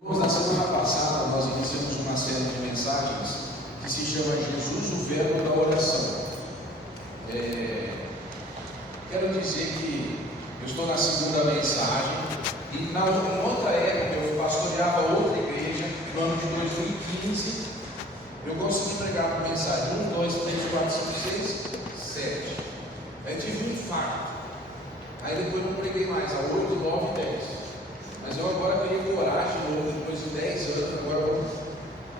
Na semana passada nós iniciamos uma série de mensagens que se chama Jesus, o Verbo da Oração. Quero dizer que eu estou na segunda mensagem e em outra época eu pastoreava outra igreja no ano de 2015. Eu gosto de pregar uma mensagem 1, 2, 3, 4, 5, 6, 7. Aí tive um infarto. Aí depois não preguei mais, a 8, 9 e 10. Mas eu agora criei coragem de novo, depois de 10 anos, agora vou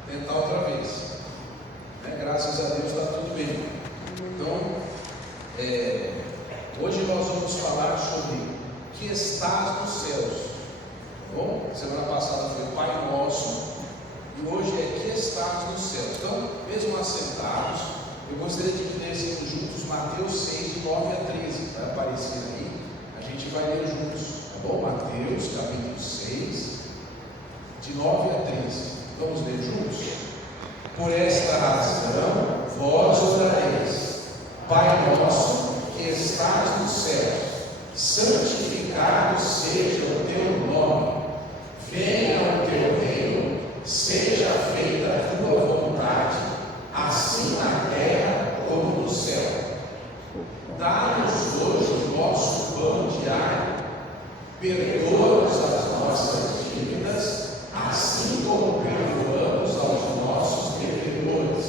tentar outra vez. Graças a Deus está tudo bem. Então, hoje nós vamos falar sobre que estás nos céus. Bom, semana passada foi Pai Nosso, e hoje é que estás nos céus. Então, mesmo assentados, eu gostaria de que lêssemos juntos Mateus 6, de 9 a 13, para aparecer aí. A gente vai ler juntos. Bom, Mateus capítulo 6, de 9 a 13. Vamos ler juntos? Por esta razão, vós orareis: Pai nosso que estás no céu, santificado seja o teu nome, venha o teu reino, seja feita a tua vontade, assim na terra como no céu. Dá-nos hoje o nosso pão diário. Perdoa-nos as nossas dívidas, assim como perdoamos aos nossos devedores.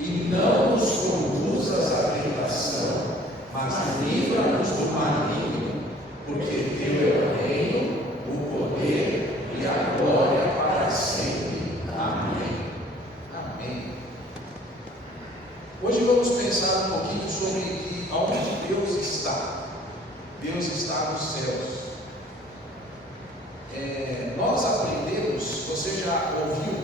E não nos conduzas à tentação, mas livra-nos do maligno, porque teu é o reino, o poder e a glória para sempre. Amém. Amém. Hoje vamos pensar um pouquinho sobre onde Deus está. Deus está nos céus. Nós aprendemos, você já ouviu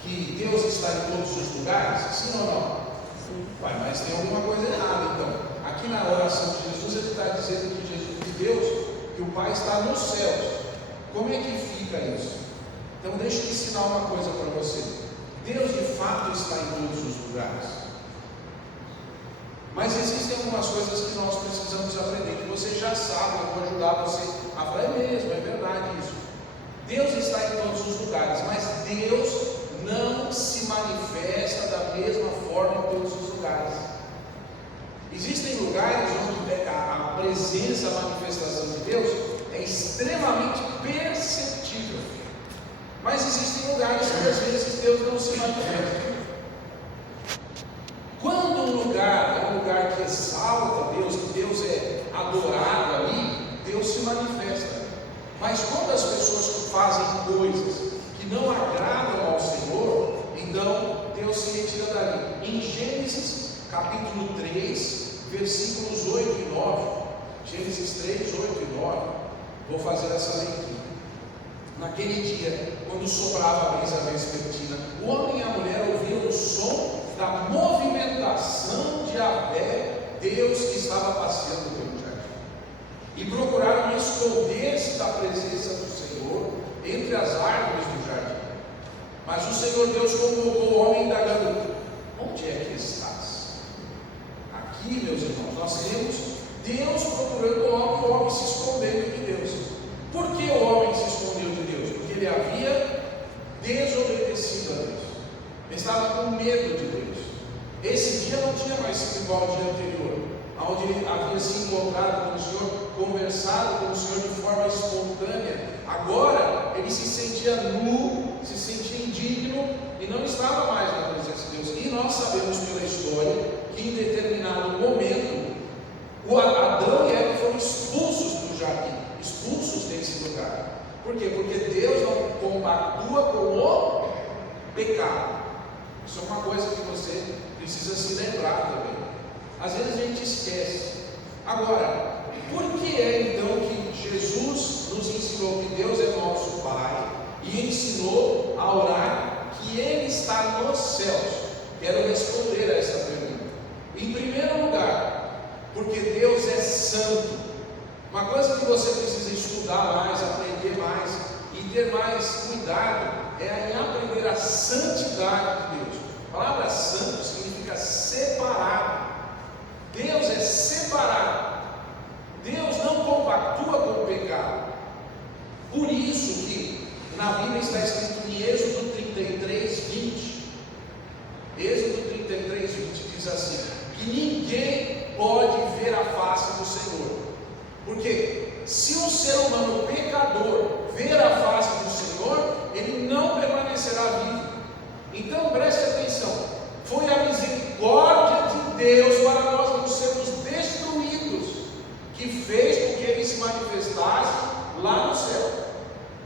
que Deus está em todos os lugares? Sim ou não? Sim. Mas tem alguma coisa errada então. Aqui na oração de Jesus ele está dizendo que Deus, que o Pai está nos céus. Como é que fica isso? Então deixa eu ensinar uma coisa para você. Deus de fato está em todos os lugares. Mas existem algumas coisas que nós precisamos aprender, que você já sabe, eu vou ajudar você a falar, é mesmo, é verdade isso. Deus está em todos os lugares, mas Deus não se manifesta da mesma forma em todos os lugares. Existem lugares onde a presença, a manifestação de Deus é extremamente perceptível, mas existem lugares que às vezes Deus não se manifesta. Quando um lugar é um lugar que exalta Deus, que Deus é adorado ali, Deus se manifesta. Mas quando as pessoas fazem coisas que não agradam ao Senhor, então Deus se retira dali. Em Gênesis capítulo 3, versículos 8 e 9, Gênesis 3, 8 e 9, vou fazer essa leitura. Naquele dia, quando soprava a brisa vespertina, o homem e a mulher ouviram o som da movimentação de Yahvé, Deus que estava passeando pelo jardim, e procuraram esconder-se da presença do Senhor entre as árvores do jardim. Mas o Senhor Deus convocou o homem indagando: onde é que estás? Aqui, meus irmãos, nós temos Deus procurando o homem se escondendo de Deus. Por que o homem se escondeu de Deus? Porque ele havia desobedecido a Deus. Ele estava com medo de Deus. Esse dia não tinha mais sido igual ao dia anterior, onde ele havia se encontrado com o Senhor, conversado com o Senhor de forma espontânea. Agora ele se sentia nu, se sentia indigno e não estava mais na presença de Deus. E nós sabemos pela história que em determinado momento o Adão e Eva foram expulsos do jardim, expulsos desse lugar. Por quê? Porque Deus não compactua com o pecado. Isso é uma coisa que você precisa se lembrar também. Às vezes a gente esquece. Agora, por que é então que Jesus nos ensinou que Deus é nosso Pai e ensinou a orar que Ele está nos céus? Quero responder a essa pergunta. Em primeiro lugar, porque Deus é santo. Uma coisa que você precisa estudar mais, aprender mais e ter mais cuidado é em aprender a santidade de Deus. A palavra santo significa separado. Deus é separado. Deus não compactua com o pecado. Por isso que Na Bíblia está escrito em Êxodo 33, 20. Êxodo 33, 20 diz assim: que ninguém pode ver a face do Senhor. Porque se um ser humano pecador ver a face do Senhor, ele não permanecerá vivo. Então preste atenção: foi a misericórdia de Deus para nós não sermos destruídos que fez com que ele se manifestasse lá no céu.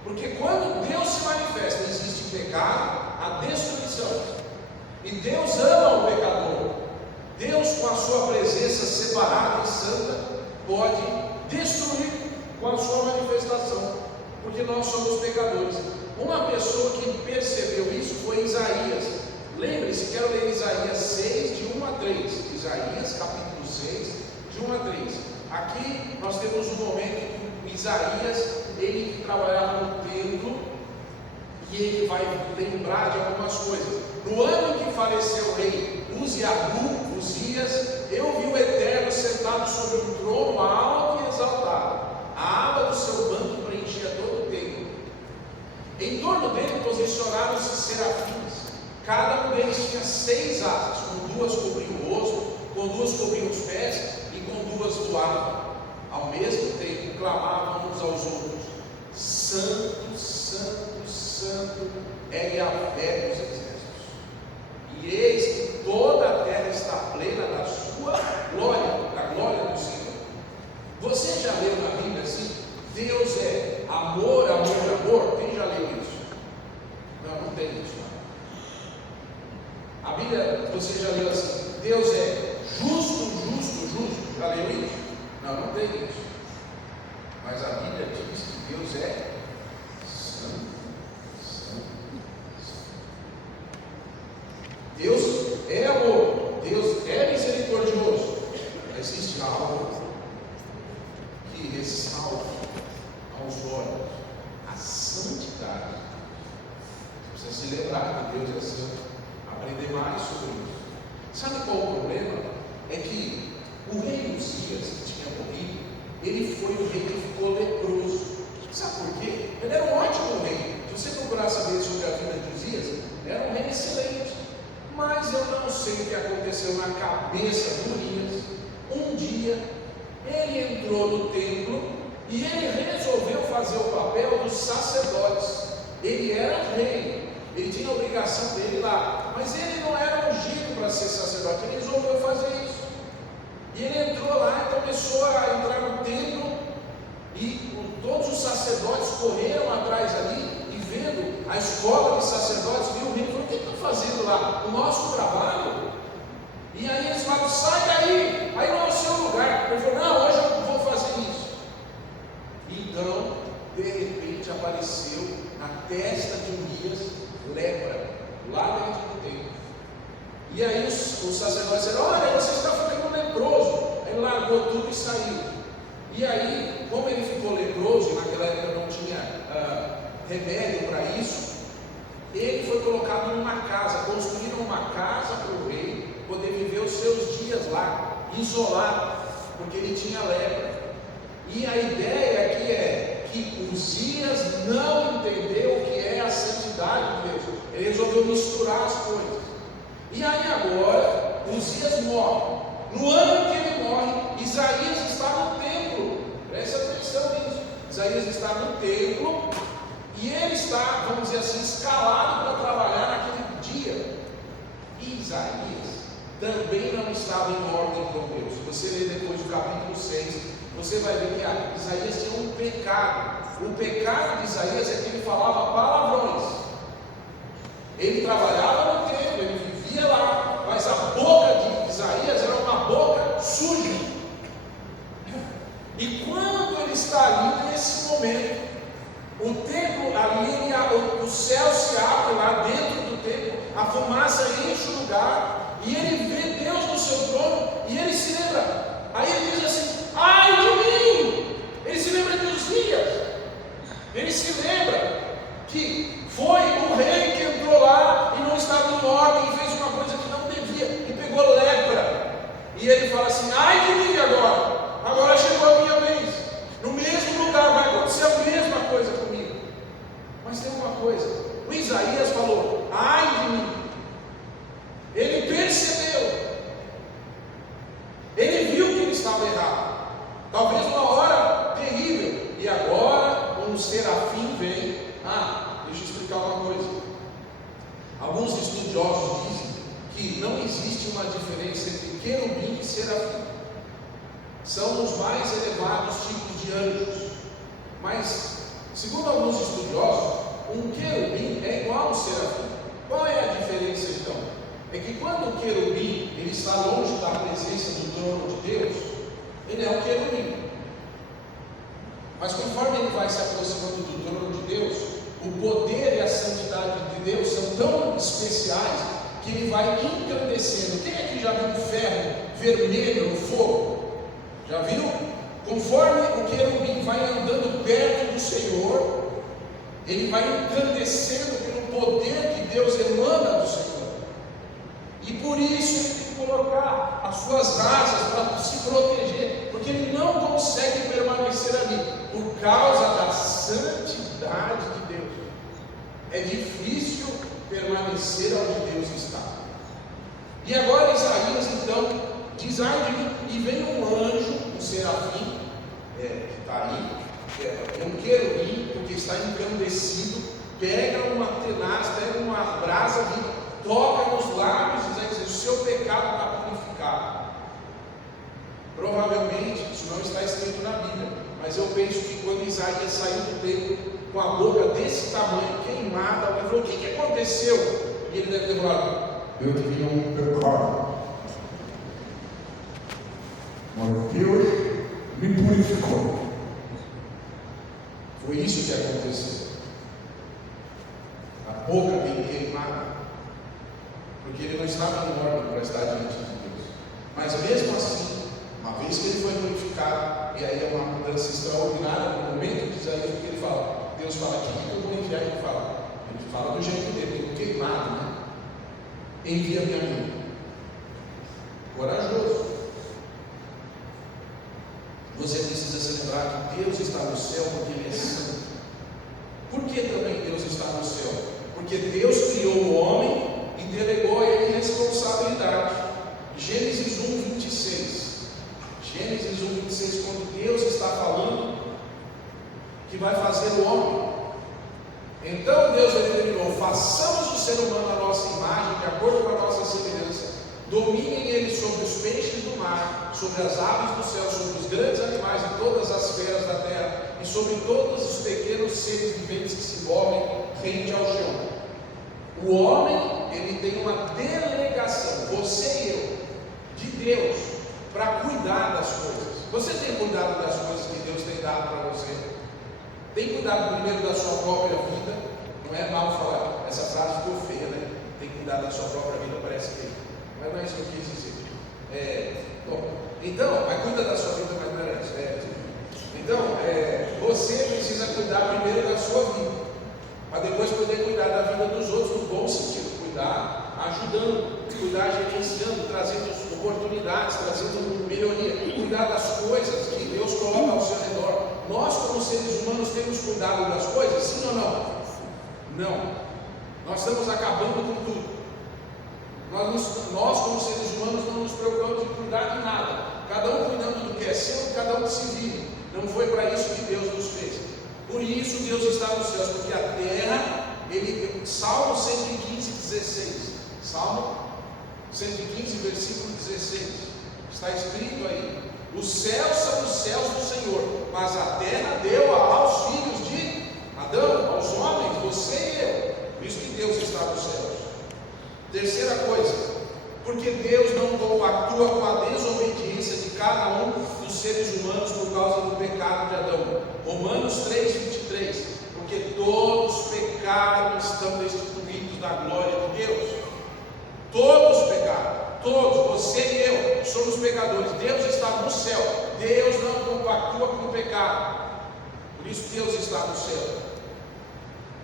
Porque quando Deus se manifesta, existe pecado, a destruição. E Deus ama o pecador. Deus, com a sua presença separada e santa, pode destruir com a sua manifestação, porque nós somos pecadores. Uma pessoa que percebeu isso foi Isaías. Lembre-se, quero ler Isaías 6, de 1 a 3. Isaías capítulo 6, de 1 a 3. Aqui nós temos um momento que Isaías, ele que trabalhava no templo, e ele vai lembrar de algumas coisas. No ano em que faleceu o rei Uzias, eu vi o Eterno sentado sobre um trono alto e exaltado. A aba do seu banco preenchia todo o templo. Em torno dele posicionaram-se serafins. Cada um deles tinha 6 asas, com 2 cobriam o rosto, com 2 cobriam os pés e com 2 voavam. Ao mesmo tempo clamavam uns aos outros: Santo, Santo, Santo é Yahvé dos exércitos. E eis que toda a terra está plena da sua glória, da glória do Senhor. Você já leu na Bíblia assim? Deus é amor, amor, amor? Quem já leu isso? Não tem isso. A Bíblia, você já leu assim? Deus é justo, justo, justo. Já leu isso? Não tem isso. Mas a Bíblia diz que Deus é santo, santo, santo. Deus é amor, Deus é misericordioso. Existe algo que ressalta aos olhos a santidade. Você precisa se lembrar que Deus é santo. Aprender mais sobre isso. Sabe qual o problema? É que o rei Uzias, que tinha morrido, ele foi o rei que ficou leproso. Sabe por quê? Ele era um ótimo rei. Se você procurar saber sobre a vida de Uzias, era um rei excelente. Mas eu não sei o que aconteceu na cabeça de Urias. Um dia, ele entrou no templo e ele resolveu fazer o papel dos sacerdotes. Ele era rei, ele tinha a obrigação dele lá, mas ele não era ungido para ser sacerdote. Ele resolveu fazer isso. E ele entrou lá e começou a entrar no templo, e todos os sacerdotes correram atrás ali, e vendo a escola de sacerdotes, viu o rei e falou: o que estão fazendo lá? O nosso trabalho? E aí eles falaram: sai daí, aí não é o seu lugar. Ele falou: não, hoje eu não vou fazer isso. Então, de repente apareceu na testa de Urias lepra, lá dentro do templo. E aí os sacerdotes disseram: olha, você está ficando leproso. Aí ele largou tudo e saiu. E aí, como ele ficou leproso, e naquela época não tinha remédio para isso, ele foi colocado numa casa. Construíram uma casa para o rei poder viver os seus dias lá, isolado, porque ele tinha lepra. E a ideia aqui é que Uzias não entendeu o que é a santidade de Deus. Ele resolveu misturar as coisas. E aí agora, Uzias morre. No ano que ele morre, Isaías está no templo. Preste atenção nisso. Isaías está no templo e ele está, vamos dizer assim, escalado para trabalhar naquele dia. E Isaías também não estava em ordem com Deus. Se você ler depois do capítulo 6, você vai ver que Isaías tinha um pecado. O pecado de Isaías é que ele falava palavrões. Ele trabalhava no templo, ele vivia lá, mas a boca de Isaías era uma boca suja. E quando ele está ali nesse momento, o templo ali, o céu se abre lá dentro do templo, a fumaça enche o lugar, e ele vê Deus no seu trono, e ele se lembra. Aí ele diz assim: ai de mim! Ele se lembra de Uzias. Ele se lembra que foi o rei que entrou lá e não estava em ordem e fez uma coisa que não devia e pegou lepra. E ele fala assim: ai de mim agora, agora chegou a minha vez. No mesmo lugar vai acontecer a mesma coisa comigo. Mas tem uma não existe uma diferença entre querubim e serafim. São os mais elevados tipos de anjos. Mas, segundo alguns estudiosos, um querubim é igual a um serafim. Qual é a diferença então? É que quando o querubim ele está longe da presença do trono de Deus, ele é um querubim. Mas conforme ele vai se aproximando do trono de Deus, o poder e a santidade de Deus são tão especiais que ele vai encandecendo. Quem aqui já viu ferro vermelho no fogo? Já viu? Conforme o querubim vai andando perto do Senhor, ele vai encandecendo pelo poder que Deus emana do Senhor. E por isso ele tem que colocar as suas asas para se proteger, porque ele não consegue permanecer ali, por causa da santidade de Deus. É difícil permanecer onde Deus está. E agora Isaías então diz: ai de mim, e vem um anjo, um serafim, que está aí, é um querubim, porque está encandecido, pega uma tenaz, pega uma brasa, toca nos lábios e diz: o seu pecado está purificado. Provavelmente isso não está escrito na Bíblia, mas eu penso que quando Isaías saiu do templo com a boca desse tamanho, queimada, ele falou: o que aconteceu? E ele deve ter falado: eu tinha um pecado, mas Deus me purificou. Foi isso que aconteceu. A boca dele queimada, porque ele não estava em ordem para estar diante de Deus. Mas mesmo assim, uma vez que ele foi purificado, e aí é uma mudança extraordinária no momento de Isaías, porque ele fala, Deus fala: que eu vou enviar? Ele fala do jeito dele, estou queimado, né? Envia-me a mim. Corajoso. Você precisa se lembrar que Deus está no céu porque Ele é santo. Por que também Deus está no céu? Porque Deus criou o homem e delegou a ele responsabilidade. Gênesis 1:26. Gênesis 1:26, quando Deus está falando que vai fazer o homem. Então Deus determinou: façamos o ser humano à nossa imagem, de acordo com a nossa semelhança. Dominem eles sobre os peixes do mar, sobre as aves do céu, sobre os grandes animais e todas as feras da terra, e sobre todos os pequenos seres viventes que se movem rente ao chão. O homem, ele tem uma delegação, você e eu, de Deus, para cuidar das coisas. Você tem cuidado das coisas que Deus tem dado para você? Tem cuidado primeiro da sua própria vida? Não é mal falar, essa frase ficou feia, né? Tem cuidado da sua própria vida, parece que não é isso que eu quis dizer. Bom, então, mas cuida da sua vida, mas não era isso. Então, você precisa cuidar primeiro da sua vida, para depois poder cuidar da vida dos outros, no bom sentido. Cuidar ajudando, cuidar gerenciando, trazendo oportunidades, trazendo melhoria, cuidar das coisas que Deus coloca ao seu redor. Nós, como seres humanos, temos cuidado das coisas, sim ou não? Não. Nós estamos acabando com tudo. Nós, como seres humanos, não nos preocupamos em cuidar de nada. Cada um cuidando do que é seu, cada um se vive. Não foi para isso que Deus nos fez. Por isso Deus está nos céus, porque a terra, Salmo 115:16. Salmo 115, versículo 16. Está escrito aí: os céus são os céus do Senhor, mas a terra deu aos filhos de Adão, aos homens, você e eu. Por isso que Deus está nos céus. Terceira coisa, porque Deus não atua com a desobediência de cada um dos seres humanos por causa do pecado de Adão. Romanos 3:23, porque todos pecaram e estão destituídos da glória de Deus. Todos pecaram, todos, você e eu, somos pecadores. Deus está no céu, Deus não atua com o pecado, por isso Deus está no céu.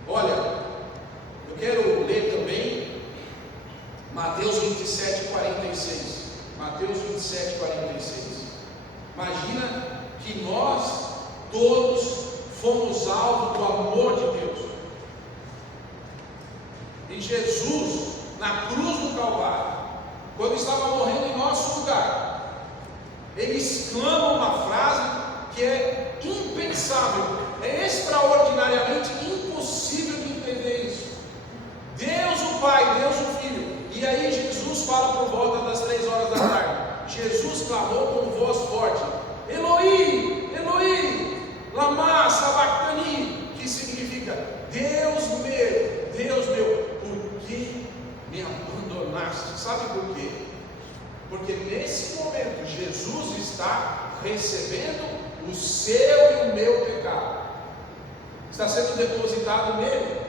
Olha, eu quero ler também Mateus 27:46. Mateus 27:46. Imagina que nós todos fomos alvo do amor de Deus. E Jesus, na cruz do Calvário, quando estava morrendo em nosso lugar, ele exclama uma frase que é impensável, é extraordinariamente impossível de entender isso. Deus o Pai, Deus o Filho. E aí Jesus fala por volta das 3 horas da tarde. Jesus clamou com voz forte: Eloi, Eloi, lama sabachthani, que significa: Deus meu, por que me abandonaste? Sabe por quê? Porque nesse momento Jesus está recebendo o seu e o meu pecado, está sendo depositado nele.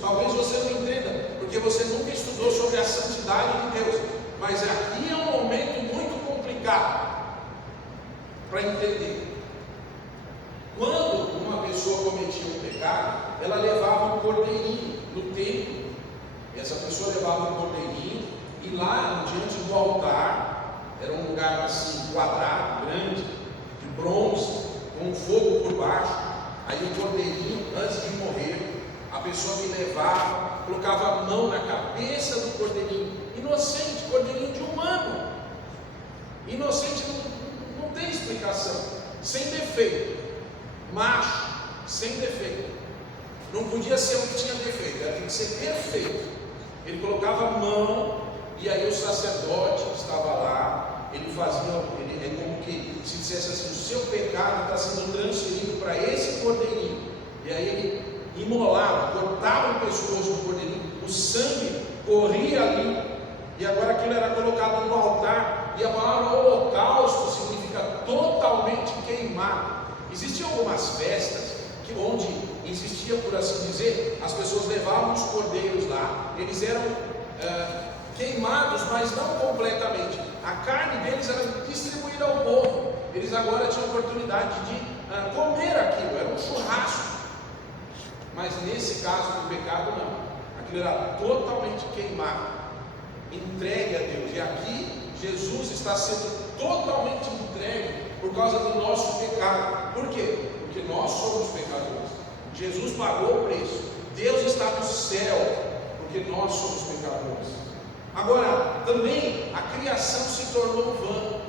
Talvez você não entenda, porque você nunca estudou sobre a santidade de Deus, mas aqui é um momento muito complicado para entender. Quando uma pessoa cometia um pecado, ela levava um cordeirinho no templo, e essa pessoa levava um cordeirinho, e lá diante do altar, era um lugar assim, quadrado, grande, de bronze, com fogo por baixo. Aí o cordeirinho, antes de morrer, a pessoa me levava, colocava a mão na cabeça do cordeirinho, inocente, cordeirinho de humano, inocente, não tem explicação, sem defeito, macho, sem defeito, não podia ser um que tinha defeito, era tem que ser perfeito. Ele colocava a mão, e aí o sacerdote que estava lá, ele fazia, é como que se dissesse assim: o seu pecado está sendo transferido para esse cordeirinho, e aí ele imolava, cortava o pescoço do cordeirinho, o sangue corria ali, e agora aquilo era colocado no altar, e a palavra holocausto significa totalmente queimado. Existiam algumas festas onde existia, por assim dizer, as pessoas levavam os cordeiros lá, eles eram queimados, mas não completamente, a carne deles era distribuída ao povo, eles agora tinham oportunidade de comer aquilo, era um churrasco. Mas nesse caso do pecado não, aquilo era totalmente queimado, entregue a Deus. E aqui Jesus está sendo totalmente entregue por causa do nosso pecado. Por quê? Porque nós somos pecadores. Jesus pagou o preço. Deus está no céu porque nós somos pecadores. Agora, também a criação se tornou vã.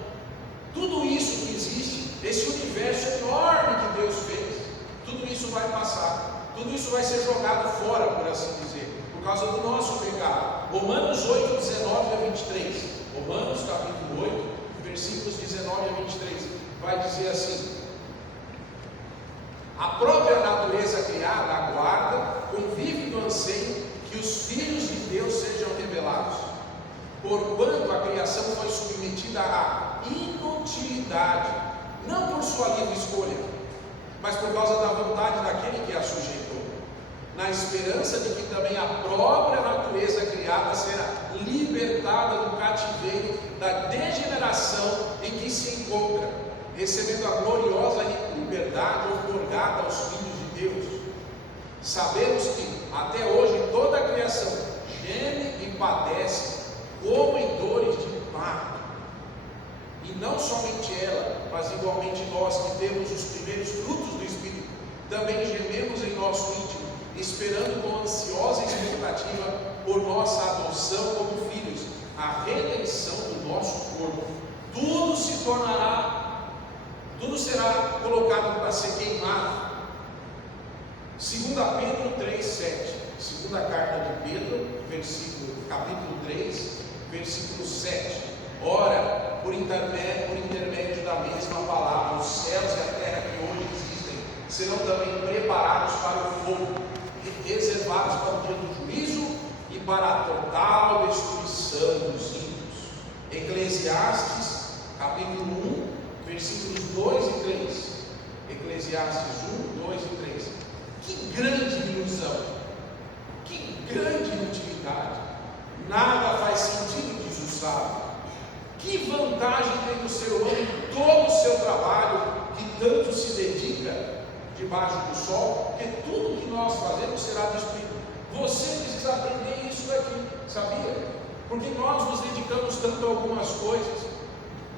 Tudo isso que existe, esse universo enorme que Deus fez, tudo isso vai passar. Tudo isso vai ser jogado fora, por assim dizer, por causa do nosso pecado. Romanos 8, 19 a 23. Romanos capítulo 8, versículos 19 a 23. Vai dizer assim: a própria natureza criada aguarda com vívido anseio que os filhos de Deus sejam revelados. Porquanto a criação foi submetida à inutilidade, não por sua livre escolha, mas por causa da vontade daquele que a sujeitou, na esperança de que também a própria natureza criada será libertada do cativeiro da degeneração em que se encontra, recebendo a gloriosa liberdade outorgada aos filhos de Deus. Sabemos que até hoje toda a criação geme e padece como em dores de parto. E não somente ela, mas igualmente nós que temos os primeiros frutos do Espírito, também gememos em nosso íntimo, esperando com ansiosa expectativa por nossa adoção como filhos, a redenção do nosso corpo. Tudo será colocado para ser queimado. 2 Pedro 3,7. Segunda carta de Pedro, capítulo 3, versículo 7. Ora, por intermédio da mesma palavra, os céus e a terra que hoje existem serão também preparados para o fogo, reservados para o dia do juízo e para a total destruição dos ímpios. Eclesiastes, capítulo 1, versículos 2 e 3. Eclesiastes 1, 2 e 3. Que grande ilusão! Que grande inutilidade! Nada faz sentido, diz o sábio. Que vantagem tem o ser humano em todo o seu trabalho, que tanto se dedica debaixo do sol, porque tudo que nós fazemos será destruído. Você precisa aprender isso daqui, sabia? Porque nós nos dedicamos tanto a algumas coisas,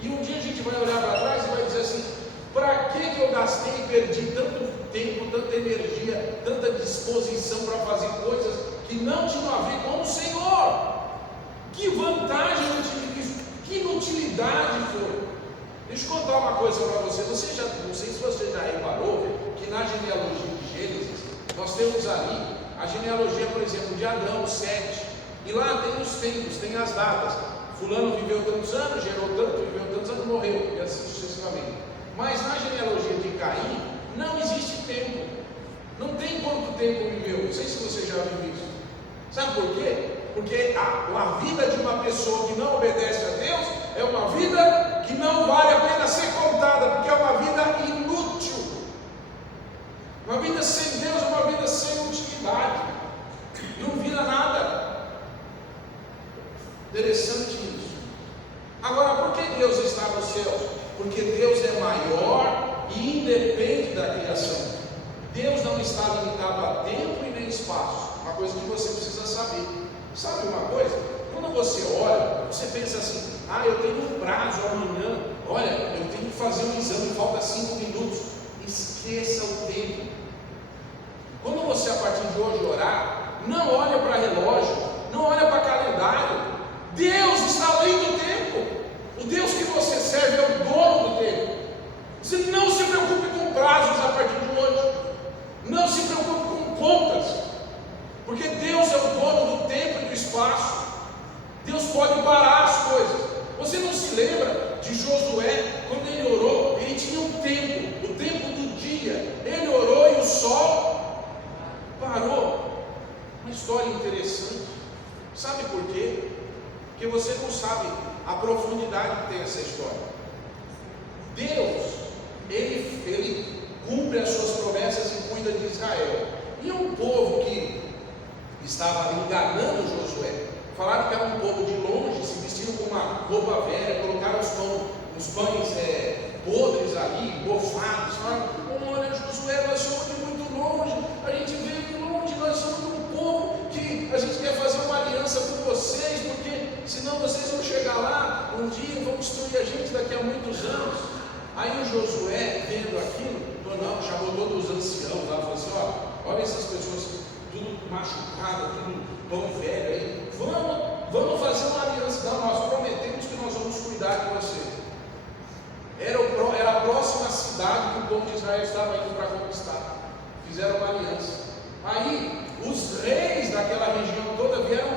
e um dia a gente vai olhar para trás e vai dizer assim: para que eu gastei e perdi tanto tempo, tanta energia, tanta disposição para fazer coisas que não tinham a ver com o Senhor? Que vantagem eu tive disso? Que inutilidade foi? Deixa eu contar uma coisa para você. Não sei se você já reparou que na genealogia de Gênesis nós temos ali a genealogia, por exemplo, de Adão, Sete. E lá tem os tempos, tem as datas. Fulano viveu tantos anos, gerou tanto, viveu tantos anos, morreu, e assim sucessivamente. Mas na genealogia de Caim, não existe tempo. Não tem quanto tempo viveu. Não sei se você já viu isso. Sabe por quê? Porque a vida de uma pessoa que não obedece a Deus é uma vida que não vale a pena ser contada, porque é uma vida inútil. Uma vida sem Deus é uma vida sem utilidade. Não vira nada. Interessante isso. Agora, por que Deus está nos céus? Porque Deus é maior e independe da criação. Deus não está limitado a tempo e nem espaço. Uma coisa que você precisa saber. Sabe uma coisa? Quando você olha, você pensa assim: eu tenho um prazo amanhã. Olha, eu tenho que fazer um exame, falta 5 minutos. Esqueça o tempo. Quando você, a partir de hoje, orar, não olha para relógio, não olha para calendário. Deus está além do tempo. O Deus que você serve é o dono do tempo. Você não se preocupe com prazos a partir de hoje. Não se preocupe com contas. Porque Deus é o dono do tempo e do espaço. Deus pode parar as coisas. Você não se lembra de Josué, quando ele orou? Ele tinha um tempo, o tempo do dia. Ele orou e o sol parou. Uma história interessante. Sabe por quê? Porque você não sabe a profundidade que tem essa história. Deus, Ele cumpre as suas promessas e cuida de Israel. E um povo que estava enganando Josué, falaram que era um povo de longe, se vestiram com uma roupa velha, colocaram os pães podres ali, mofados, falaram: olha Josué, nós somos de muito longe, a gente veio de longe, nós somos um povo que a gente quer fazer uma aliança com vocês, porque senão vocês vão chegar lá um dia e vão destruir a gente daqui a muitos anos. Aí o Josué, vendo aquilo, chamou todos os anciãos lá, falou assim: olha essas pessoas tudo machucadas, tudo pão velho aí, vamos fazer uma aliança. Não, nós prometemos que nós vamos cuidar de você. Era a próxima cidade que o povo de Israel estava indo para conquistar. Fizeram uma aliança. Aí os reis daquela região toda vieram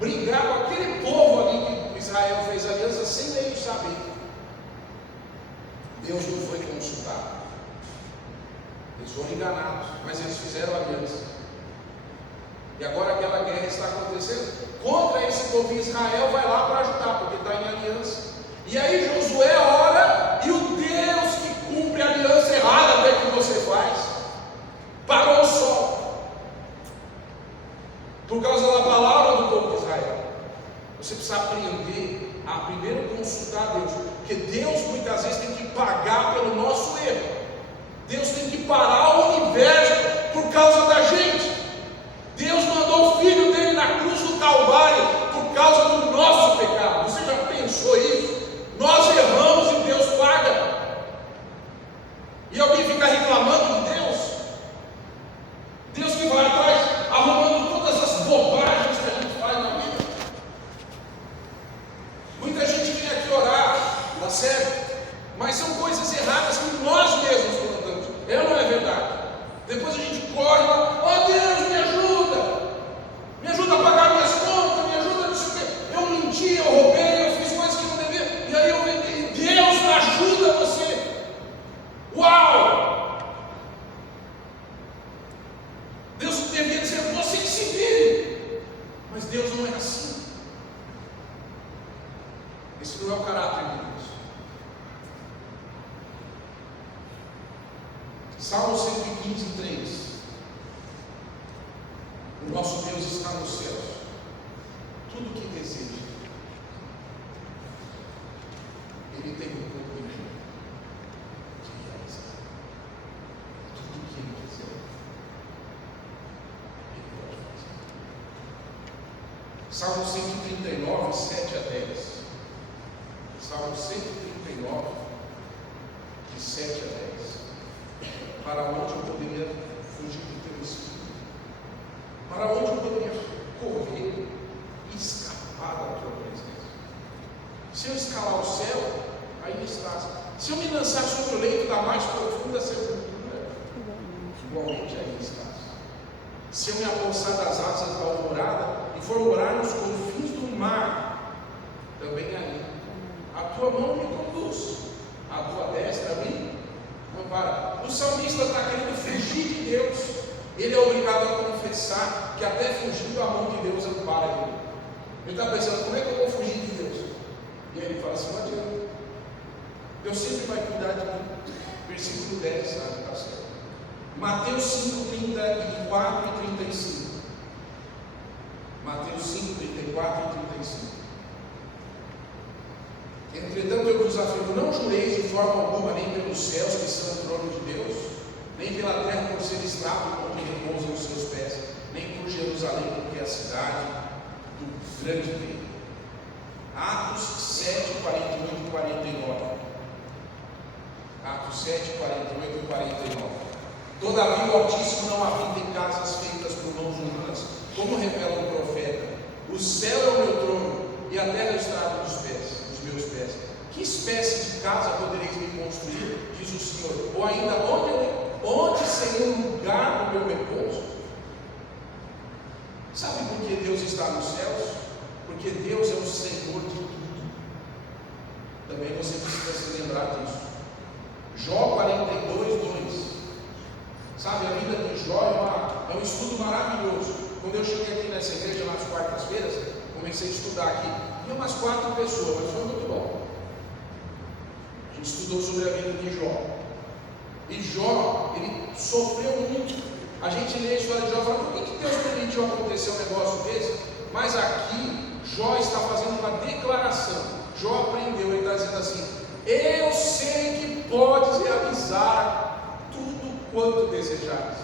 brigar com aquele povo ali que Israel fez aliança sem eles saber. Deus não foi consultado. Eles foram enganados, mas eles fizeram aliança. E agora aquela guerra está acontecendo contra esse povo. Israel vai lá para ajudar, porque está em aliança. E aí Josué ora, e o Deus que cumpre a aliança errada até que você faz, parou o sol, por causa da palavra do povo de Israel. Você precisa aprender a primeiro consultar Deus, porque Deus muitas vezes tem que pagar pelo nosso erro. Deus tem que parar o universo por causa da gente. Deus mandou o Filho dele na cruz do Calvário por causa do nosso pecado. Você já pensou isso? Nós erramos e Deus paga. E alguém fica reclamando de Deus? Deus que vai atrás arrumando todas as bobagens que a gente faz na vida. Muita gente vem aqui orar, tá certo? Mas são coisas erradas que nós mesmos plantamos. É ou não é verdade? Depois a gente corre lá: oh Deus, me ajuda a pagar minhas contas, me ajuda, não sei o quê. Eu menti, eu roubei, eu fiz coisas que não devia, e aí eu vendi. Deus ajuda você. Uau! Deus devia dizer: você que se vire. Mas Deus não é assim. Esse não é o caráter de Deus. Salmo 115, 3. O nosso Deus está nos céus. Tudo o que deseja, Ele tem o poder de realizar. Tudo o que Ele quiser, Ele pode fazer. Salmo 139, 7 a 10. Salmo 139, de 7 a 10. Para onde eu poderia fugir do teu espírito? Para onde eu poderia correr e escapar da tua presença? Se eu escalar o céu, aí estás. Se eu me lançar sobre o leito da mais profunda sepultura, igualmente aí estás. Se eu me apossar das asas da alvorada e for morar nos confins do mar, também aí a tua mão me conduz, a tua destra me ampara. O salmista está querendo fugir de Deus. Ele é obrigado a confessar que até fugindo a mão de Deus ampara ele. Ele está pensando, como é que eu vou fugir de Deus? E aí ele fala assim, não adianta. Deus sempre vai cuidar de mim. Versículo 10, sabe? Está certo. Mateus 5, 34 e 35. Mateus 5, 34 e 35. Entretanto, eu vos afirmo, não jureis de forma alguma, nem pelos céus, que são o trono de Deus, nem pela terra, por ser estável, onde repousam os seus pés, nem por Jerusalém, porque é a cidade do grande rei. Atos 7, 48 e 49. Atos 7, 48 e 49. Todavia o Altíssimo não habita em casas feitas por mãos humanas, como revela o profeta. O céu é o meu trono, e a terra é o estrado dos meus pés. Que espécie de casa podereis me construir, diz o Senhor? Ou ainda, onde seria o lugar do meu repouso? Sabe por que Deus está nos céus? Porque Deus é o Senhor de tudo. Também você precisa se lembrar disso. Jó 42, 2. Sabe, a vida de Jó é um estudo maravilhoso. Quando eu cheguei aqui nessa igreja nas quartas-feiras, comecei a estudar aqui. E umas 4 pessoas, mas foi muito bom. A gente estudou sobre a vida de Jó. E Jó, ele sofreu muito. A gente lê a história de Jó e fala, por que Deus permitiu acontecer um negócio desse? Mas aqui, Jó está fazendo uma declaração. Jó aprendeu, ele está dizendo assim, eu sei que podes realizar tudo quanto desejares.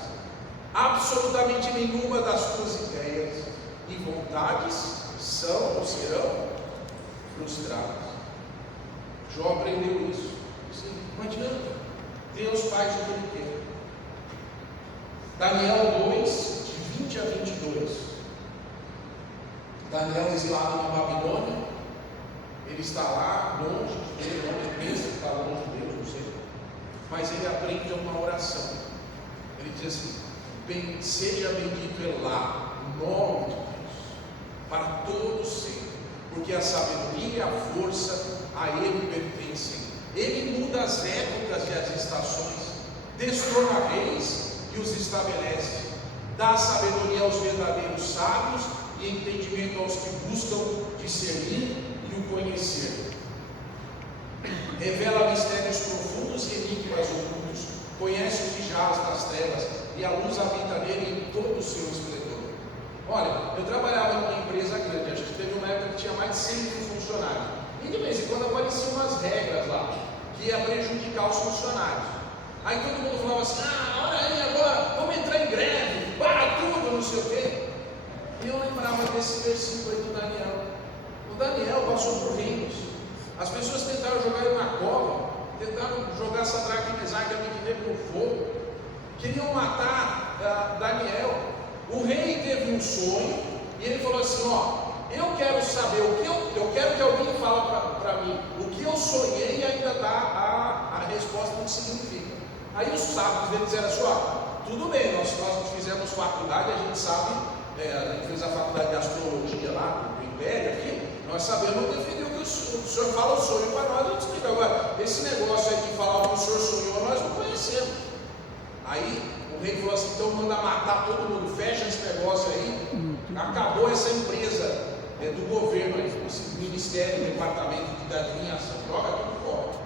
Absolutamente nenhuma das tuas ideias e vontades são ou serão frustradas. Jó aprendeu isso. Não adianta. Deus faz o que Ele quer. Daniel 2, de 20 a 22. Daniel exilado na Babilônia. Ele está lá, longe de Deus, onde pensa que está longe de Deus, não sei. Mas ele aprende uma oração. Ele diz assim, seja bendito Elá, o nome de Deus, para todos sempre, porque a sabedoria e a força a Ele pertencem. Ele muda as épocas e as estações, destrona reis e os estabelece, dá sabedoria aos verdadeiros sábios e entendimento aos que buscam discernir e o conhecer. Revela mistérios profundos e enigmas ocultos, conhece o que jaz nas trevas e a luz habita nele em todo o seu esplendor. Olha, eu trabalhava numa empresa grande, acho que teve uma época que tinha mais de 100 mil funcionários, e de vez em quando apareciam umas regras lá, que ia prejudicar os funcionários. Aí todo mundo falava assim, olha aí agora, vamos entrar em greve, para tudo, não sei o quê. E eu lembrava desse versículo aí do Daniel. O Daniel passou por reinos. As pessoas tentaram jogar ele na cova, tentaram jogar Sadraque, Mesaque e Abednego no fogo, queriam matar Daniel. O rei teve um sonho e ele falou assim, eu quero saber eu quero que alguém fale para mim o que eu sonhei e ainda dá a resposta do que significa. Aí os sábios dele disseram assim, tudo bem, nós fizemos faculdade, a gente sabe, a gente fez a faculdade de astrologia lá no Império aqui, nós sabemos definir o que o senhor fala o sonho para nós, a gente explica. Agora, esse negócio aí de falar o que o senhor sonhou, nós não conhecemos. Aí o rei falou assim, então manda matar todo mundo, fecha esse negócio aí, acabou essa empresa do governo, esse ministério, departamento de adivinhação, joga tudo fora.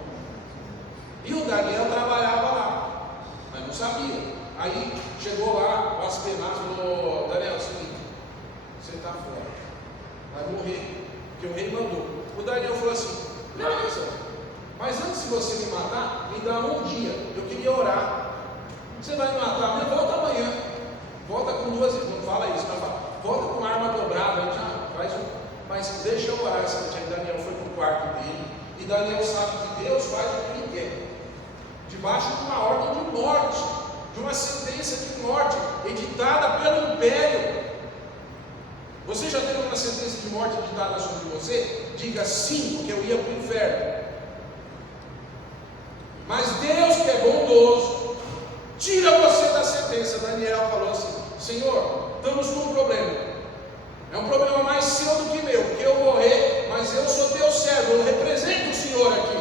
E o Daniel trabalhava lá, mas não sabia. Aí chegou lá, o Aspenaz falou, Daniel, é o seguinte, você está fora, vai morrer, porque o rei mandou. O Daniel falou assim, beleza, mas antes de você me matar, me dá um dia, eu queria orar. Você vai me matar, mas volta amanhã, volta com 2, não fala isso, mas fala, volta com arma dobrada, a gente faz mas deixa eu orar essa noite. Aí Daniel foi para o quarto dele, e Daniel sabe que Deus faz o que Ele quer, debaixo de uma ordem de morte, de uma sentença de morte, editada pelo império. Você já teve uma sentença de morte editada sobre você? Diga sim, porque eu ia para o inferno. Mas Deus, que é bondoso, tira você da sentença. Daniel falou assim, Senhor, estamos com um problema, é um problema mais seu do que meu, porque eu morrer, mas eu sou teu servo, eu represento o Senhor aqui.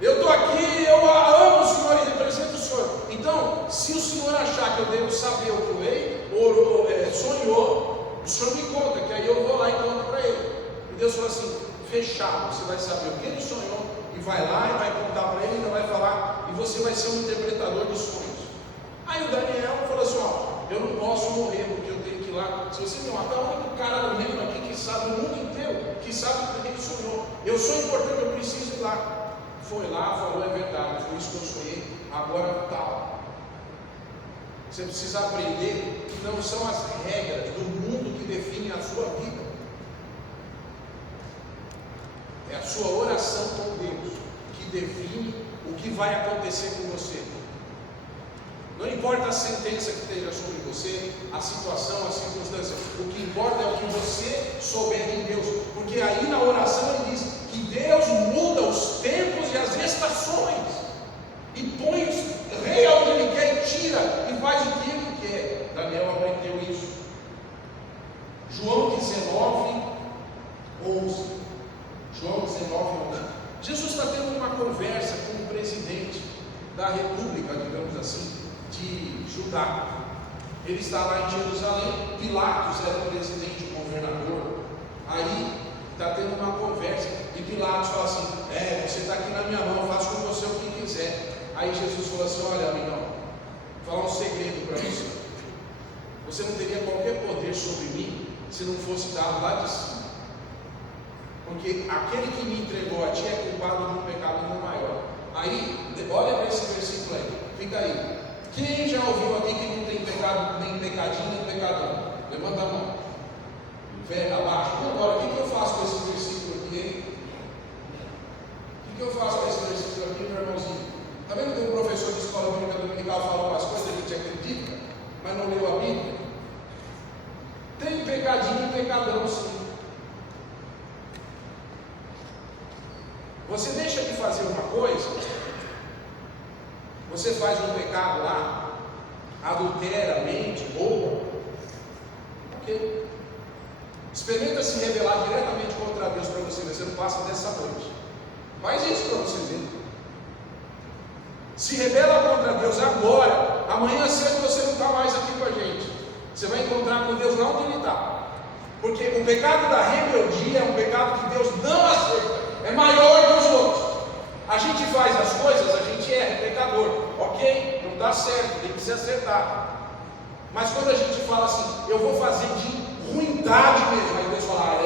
Eu estou aqui, eu amo o Senhor e represento o Senhor. Então, se o Senhor achar que eu devo saber o que o rei sonhou, o Senhor me conta, que aí eu vou lá e conto para ele. E Deus falou assim: fechado, você vai saber o que ele sonhou, e vai lá e vai contar para ele, ainda vai falar, e você vai ser um interpretador de sonhos. Aí o Daniel falou assim: ó, eu não posso morrer, porque eu tenho que ir lá. Se você me matar, o único cara do reino aqui que sabe, o mundo inteiro, que sabe o que ele sonhou. Eu sou importante, eu preciso ir lá. Foi lá, falou: é verdade, foi isso que eu sonhei, agora tal. Você precisa aprender que não são as regras do mundo que definem a sua vida. É a sua oração com Deus que define o que vai acontecer com você. Não importa a sentença que esteja sobre você, a situação, a circunstância, o que importa é o que você souber em Deus, porque aí na oração ele diz que Deus muda os tempos e as estações, e põe o rei onde ele quer e tira, e faz o que ele quer. Daniel aprendeu isso. João 19, 11. João 19, 11. Jesus está tendo uma conversa com o presidente da república, digamos assim, de Judá. Ele está lá em Jerusalém. Pilatos era o presidente, o governador. Aí está tendo uma conversa e Pilatos fala assim: você está aqui na minha mão, eu faço com você o que quiser. Aí Jesus falou assim: olha, amigão, vou falar um segredo para você. Você não teria qualquer poder sobre mim se não fosse dado lá de cima. Porque aquele que me entregou a ti é culpado de um pecado ainda maior. Aí, olha para esse versículo aí, fica aí. Quem já ouviu aqui que não tem pecado, nem pecadinho, nem pecadão? Levanta a mão. Pega abaixo. E agora, o que eu faço com esse versículo aqui, hein? O que eu faço com esse versículo aqui, meu irmãozinho? Está vendo que um professor de escola bíblica dominical falou umas coisas que a gente acredita, mas não leu a Bíblia? Tem pecadinho e pecadão, sim. Você deixa de fazer uma coisa, você faz um pecado lá, adultera, mente, rouba, ok? Experimenta se rebelar diretamente contra Deus para você ver, você não passa dessa noite. Faz isso para você ver. Se rebela contra Deus agora, amanhã cedo você não está mais aqui com a gente. Você vai encontrar com Deus lá onde Ele está. Porque o pecado da rebeldia é um pecado que Deus não aceita, é maior que os outros. A gente faz as coisas, a gente é pecador, ok? Não dá certo, tem que se acertar. Mas quando a gente fala assim, eu vou fazer de ruindade mesmo, aí Deus fala: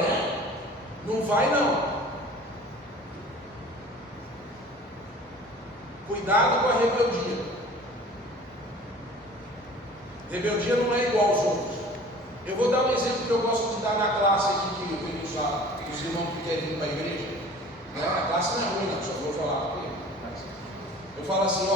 não vai não. Cuidado com a rebeldia. Rebeldia não é igual aos outros. Eu vou dar um exemplo que eu gosto de dar na classe aqui, que eu tenho usado, os irmãos que querem vir para a igreja. A classe não é ruim, não, só vou falar aqui. Eu falo assim: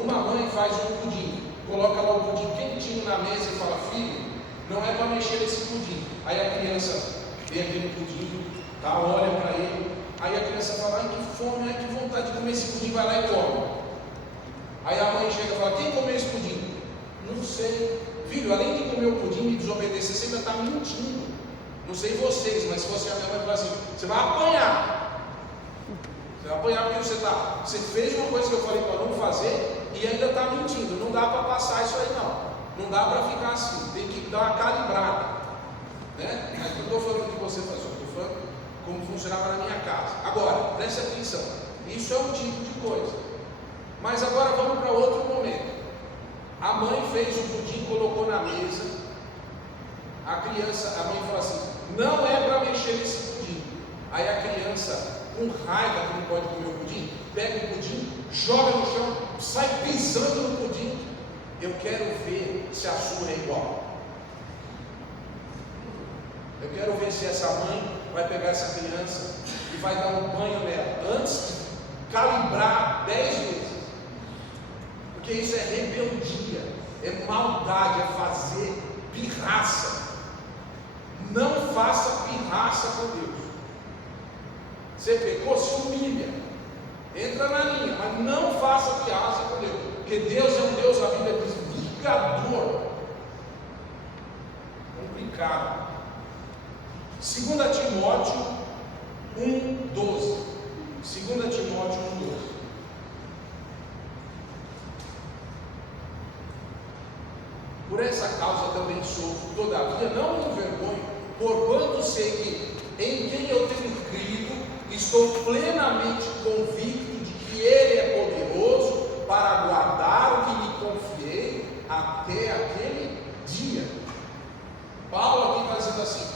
uma mãe faz um pudim, coloca lá o pudim quentinho na mesa e fala: filho, não é para mexer nesse pudim. Aí a criança vê aquele pudim, tá, olha para ele, aí a criança fala: ai, que fome, ai, que vontade de comer esse pudim, vai lá e come. Aí a mãe chega e fala: quem comeu esse pudim? Não sei. Filho, além de comer o pudim e desobedecer, você ainda está mentindo. Não sei vocês, mas se fosse a minha mãe, falar assim: você vai apanhar. Você vai apanhar porque você fez uma coisa que eu falei para não fazer e ainda está mentindo. Não dá para passar isso aí não. Não dá para ficar assim. Tem que dar uma calibrada, né? Mas não estou falando que você faz, estou falando como funcionava na minha casa. Agora, preste atenção. Isso é um tipo de coisa. Mas agora vamos para outro momento. A mãe fez o pudim, colocou na mesa. A mãe fala assim: não é para mexer nesse pudim. Aí a criança, com raiva que não pode comer o pudim, pega o pudim, joga no chão, sai pisando no pudim. Eu quero ver se a sua é igual. Eu quero ver se essa mãe vai pegar essa criança e vai dar um banho nela, antes de calibrar 10 vezes. Porque isso é rebeldia, é maldade, é fazer pirraça. Não faça pirraça com Deus. Você pecou, se humilha, entra na linha, mas não faça pirraça com Deus, porque Deus é um Deus, a Bíblia diz, vingador. Complicado. 2 Timóteo 1:12. 2 Timóteo 1:12. Por essa causa também sofro, todavia não me envergonho, porquanto sei que em quem eu tenho crido, estou plenamente convicto de que Ele é poderoso para guardar o que lhe confiei até aquele dia. Paulo aqui está dizendo assim: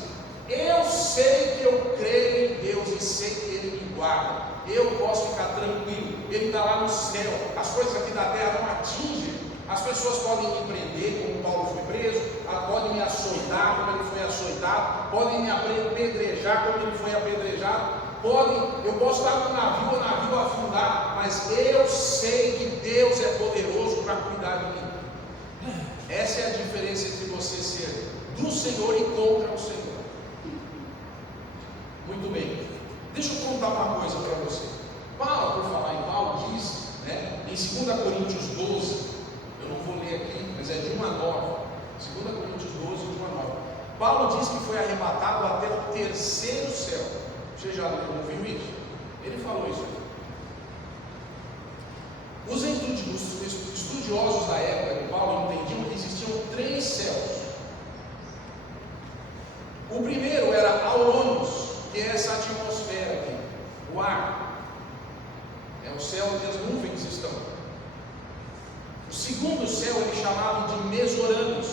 eu sei que eu creio em Deus e sei que Ele me guarda, eu posso ficar tranquilo, Ele está lá no céu, as coisas aqui da terra não atingem. As pessoas podem me prender, como Paulo foi preso, podem me açoitar, como ele foi açoitado, podem me apedrejar, como ele foi apedrejado, eu posso estar no navio, o navio afundar, mas eu sei que Deus é poderoso para cuidar de mim. Essa é a diferença entre você ser do Senhor e contra o Senhor. Muito bem, deixa eu contar uma coisa para você. Paulo, por falar em Paulo, diz, em 2 Coríntios 12, eu não vou ler aqui, mas é de 1 a 9, 2 Coríntios 12, de 1 a 9. Paulo diz que foi arrebatado até o terceiro céu. Você já ouviu isso? Ele falou isso aqui. Os estudiosos da época de Paulo entendiam que existiam 3 céus. O primeiro era Aurônios, que é essa atmosfera aqui, o ar. É o céu onde as nuvens estão. O segundo céu ele chamava de Mesoranos,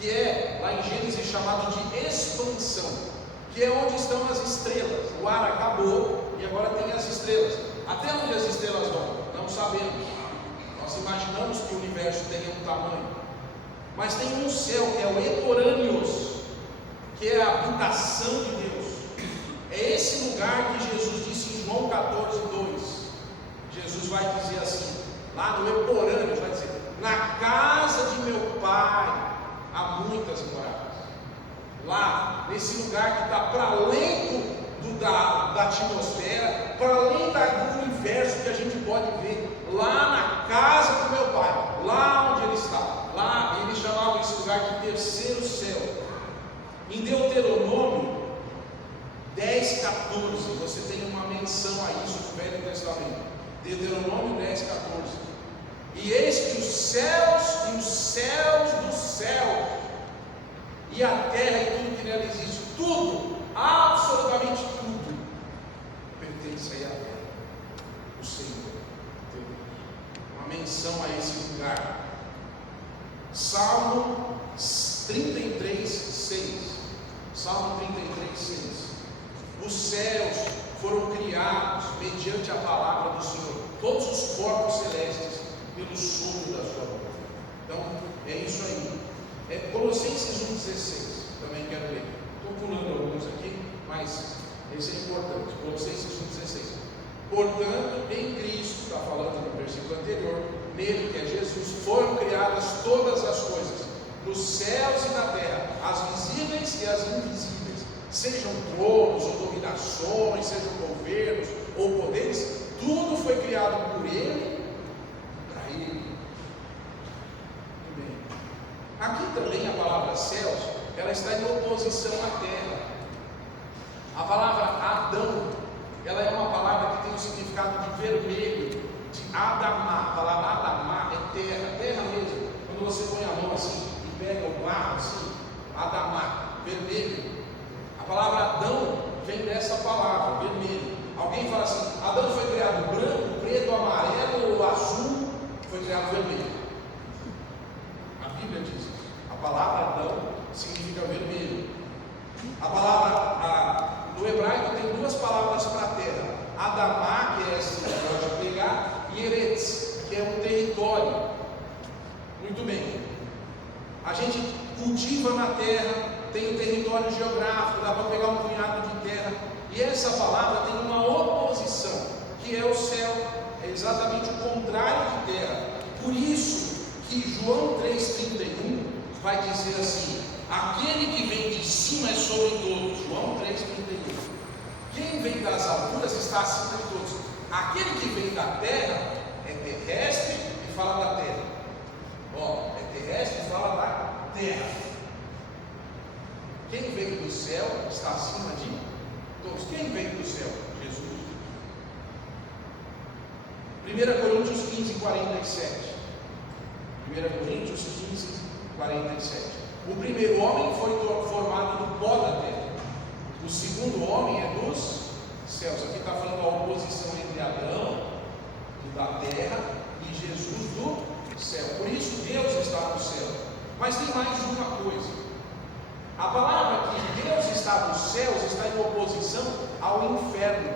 que é, lá em Gênesis, chamado de expansão, que é onde estão as estrelas. O ar acabou e agora tem as estrelas. Até onde as estrelas vão? Não sabemos. Nós imaginamos que o universo tenha um tamanho. Mas tem um céu que é o Etorâneos, que é a habitação de Deus. É esse lugar que Jesus disse em João 14:2. Jesus vai dizer assim, lá no Etorâneos, vai dizer: na casa de meu pai há muitas moradas. Lá, nesse lugar que está para além da atmosfera, para além do universo que a gente pode ver, lá na casa do meu pai, lá onde ele está. Lá eles chamavam esse lugar de terceiro céu. Em Deuteronômio 10:14, você tem uma menção a isso no Velho Testamento. Deuteronômio 10:14. E eis que os céus e os céus dos céus, e a terra e tudo que nela existe, tudo, absolutamente tudo, pertence a Yahvé, o Senhor Deus. Uma menção a esse lugar. Salmo 33:6. Salmo 33:6. Os céus foram criados mediante a palavra do Senhor, todos os corpos celestes pelo sopro da sua boca. Então, é isso aí. Colossenses 1:16, também quero ler. Estou pulando alguns aqui, mas esse é importante. Colossenses 1:16. Portanto, em Cristo, está falando no versículo anterior, nele, que é Jesus, foram criadas todas as coisas, nos céus e na terra, as visíveis e as invisíveis, sejam tronos ou dominações, sejam governos ou poderes, tudo foi criado por Ele, para Ele. Muito bem. Aqui também a palavra céus, ela está em oposição à terra. A palavra Adão, ela é uma palavra que tem o significado de vermelho, de Adamá. A palavra Adamá é terra, terra mesmo. Quando você põe a mão assim e pega o barro assim, Adamá, vermelho. A palavra Adão vem dessa palavra, vermelho. Alguém fala assim: Adão foi criado branco, preto, amarelo ou azul? Foi criado vermelho. A Bíblia diz isso. A palavra Adão significa vermelho. A palavra, no hebraico tem duas palavras para a terra: Adamá, que é esse que pode pegar, e Eretz, que é um território. Muito bem. A gente cultiva na terra, tem um território geográfico, dá para pegar um punhado de terra. E essa palavra tem uma oposição, que é o céu, é exatamente o contrário de terra. Por isso que João 3,31 vai dizer assim: aquele que vem de cima é sobre todos. João 3,31. Quem vem das alturas está acima de todos. Aquele que vem da terra é terrestre e fala da terra. É terrestre e fala da terra. Quem veio do céu está acima de todos. Quem veio do céu? Jesus. 1 Coríntios 15, 47. 1 Coríntios 15, 47. O primeiro homem foi formado do pó da terra. O segundo homem é dos céus. Aqui está falando a oposição entre Adão, da terra, e Jesus do céu. Por isso Deus está no céu. Mas tem mais uma coisa. A palavra que Deus está nos céus está em oposição ao inferno.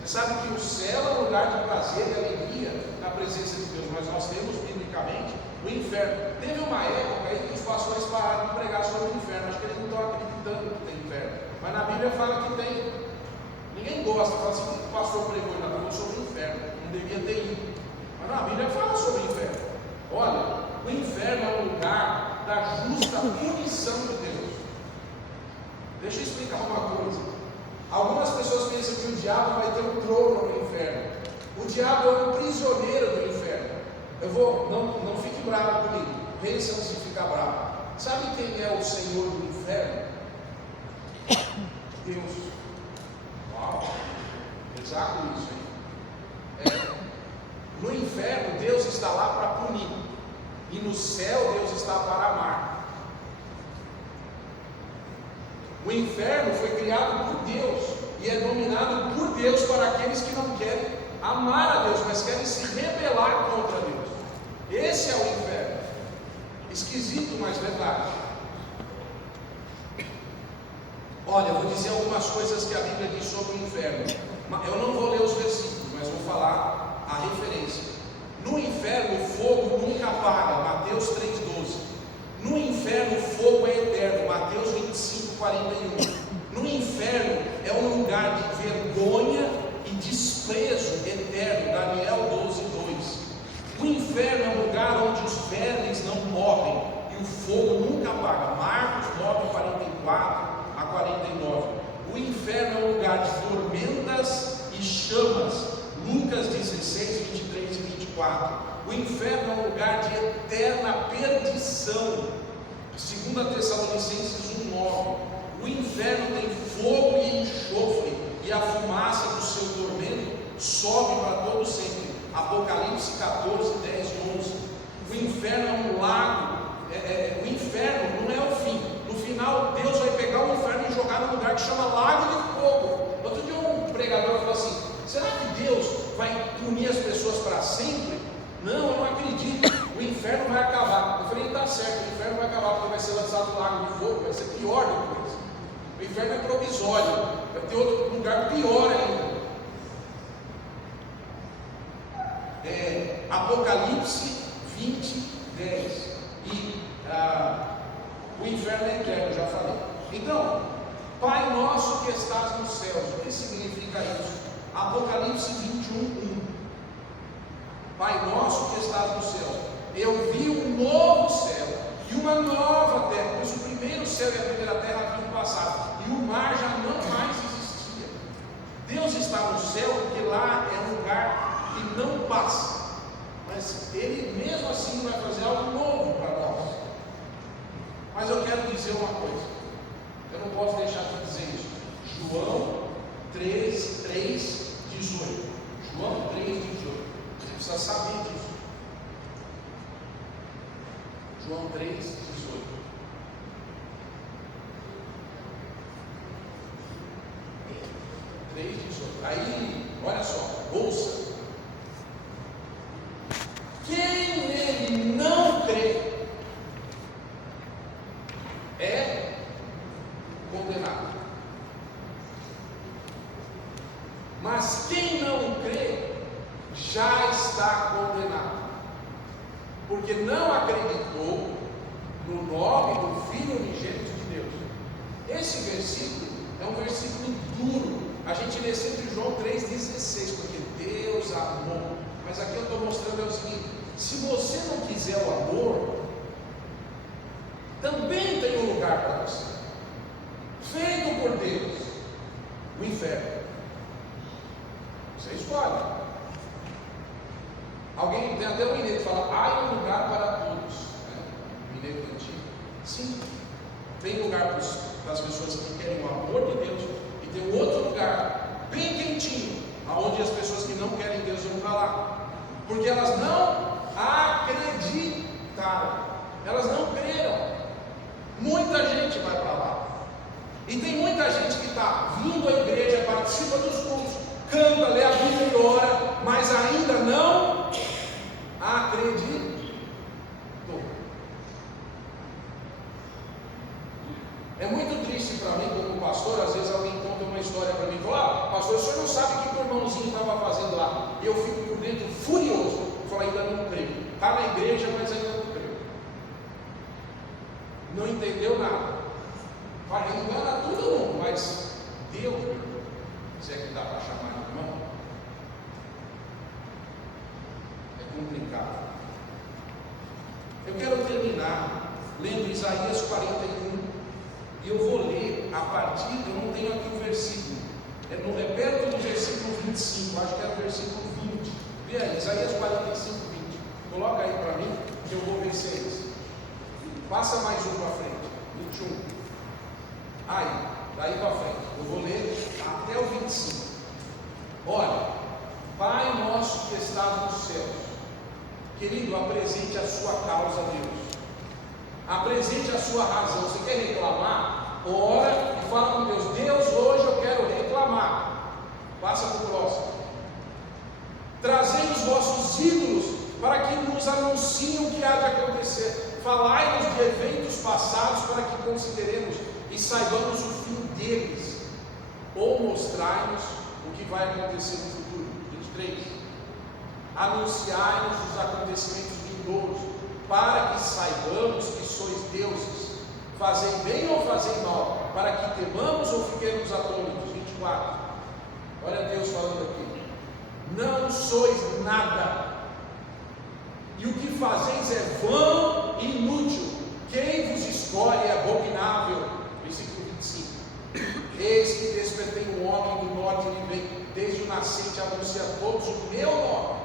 Você sabe que o céu é um lugar de prazer e alegria na presença de Deus, mas nós temos biblicamente o inferno. Teve uma época aí que os pastores pararam de pregar sobre o inferno. Acho que eles não estão acreditando que tem inferno, mas na Bíblia fala que tem. Ninguém gosta, fala assim, o pastor pregou na Bíblia sobre o inferno, não devia ter ido. Mas na Bíblia fala sobre o inferno. Olha, o inferno é um lugar da justa punição de Deus. Deixa eu explicar uma coisa. Algumas pessoas pensam que o diabo vai ter um trono no inferno. O diabo é um prisioneiro do inferno. Não fique bravo comigo. Pensa antes de ficar bravo. Sabe quem é o Senhor do inferno? Deus. Uau, pesado isso, hein? No inferno, Deus está lá para punir, e no céu, Deus está para amar. O inferno foi criado por Deus e é dominado por Deus para aqueles que não querem amar a Deus, mas querem se rebelar contra Deus. Esse é o inferno. Esquisito, mas verdade. Olha, eu vou dizer algumas coisas que a Bíblia diz sobre o inferno. Eu não vou ler os versículos, mas vou falar a referência. No inferno o fogo nunca apaga, Mateus 3,12. No inferno o fogo é eterno, Mateus 25:41. No inferno é um lugar de vergonha e desprezo eterno, Daniel 12:2. O inferno é um lugar onde os vermes não morrem e o fogo nunca apaga, Marcos 9:44-49. O inferno é um lugar de tormentas e chamas, Lucas 16:23-24. O inferno é um lugar de eterna perdição, 2 Tessalonicenses 1:9. O inferno tem fogo e enxofre, e a fumaça do seu tormento sobe para todo sempre, Apocalipse 14:10-11. O inferno é um lago. O inferno não é o fim. No final, Deus vai pegar o inferno e jogar num lugar que chama Lago de Fogo. Outro dia um pregador falou assim: será que Deus vai punir as pessoas para sempre? Não, eu não acredito. O inferno vai acabar. Eu falei: está certo, o inferno vai acabar porque vai ser lançado no Lago de Fogo, vai ser pior depois. O inferno é provisório, vai ter outro lugar pior ainda. Apocalipse 20:10. E o inferno é eterno, já falei. Então, Pai nosso que estás nos céus, o que significa isso? Apocalipse 21:1. Pai nosso que estás nos céus, eu vi um novo céu e uma nova terra, pois o primeiro céu e a primeira terra haviam passado, e o mar já não mais existia. Deus está no céu porque lá é um lugar que não passa, mas Ele mesmo assim vai fazer algo novo para nós. Mas eu quero dizer uma coisa, eu não posso deixar de dizer isso. João 3:18. João 3:18. Você precisa saber disso. João 3:18. Aí, olha só, ouça. Quem nele não crê é condenado. Mas quem não crê já está condenado, porque não acreditou no nome do Filho unigênito de Deus. Esse versículo é um versículo duro. A gente lê sempre João 3,16, porque Deus amou. Mas aqui eu estou mostrando o seguinte: se você não quiser o amor, também tem um lugar para você, feito por Deus, o inferno. Você escolhe. Alguém tem até um mineiro que fala: há um lugar para todos, né? Mineiro antigo. Sim, tem lugar para os das pessoas que querem o amor de Deus, e tem um outro lugar, bem quentinho, aonde as pessoas que não querem Deus vão para lá, porque elas não acreditaram, elas não creram. Muita gente vai para lá, e tem muita gente que está vindo à igreja, participa dos cultos, canta, lê a Bíblia e ora, mas ainda não acreditou. É muito triste para mim, como pastor, às vezes alguém conta uma história para mim e fala: pastor, o senhor não sabe o que o irmãozinho estava fazendo lá. E eu fico por dentro furioso. Eu falo: ainda não creio. Está na igreja, mas ainda não creio. Não entendeu nada. Vai enganar todo mundo, mas Deus, se é que dá para chamar de irmão, é complicado. Eu quero terminar lendo Isaías 41. E eu vou ler a partir, eu não tenho aqui o versículo, é perto do versículo 25, acho que é o versículo 20. Vê aí, Isaías 45, 20. Coloca aí para mim, que eu vou ver se é esse. Passa mais um para frente, 21. Aí, daí para frente, eu vou ler até o 25. Olha, Pai nosso que estás nos céus, querido, apresente a sua causa a Deus. Apresente a sua razão. Você quer reclamar? Ora e fala com Deus: Deus, hoje eu quero reclamar. Passa para o próximo. Trazei os vossos ídolos para que nos anunciem o que há de acontecer. Falai-nos de eventos passados para que consideremos e saibamos o fim deles. Ou mostrai-nos o que vai acontecer no futuro. 23. Anunciai-nos os acontecimentos vindouros, para que saibamos que sois deuses. Fazei bem ou fazei mal, para que temamos ou fiquemos atônitos. 24. Olha Deus falando aqui: não sois nada, e o que fazeis é vão e inútil. Quem vos escolhe é abominável. Versículo 25. Eis que despertei um homem do norte, ele vem desde o nascente, anuncia a todos o meu nome.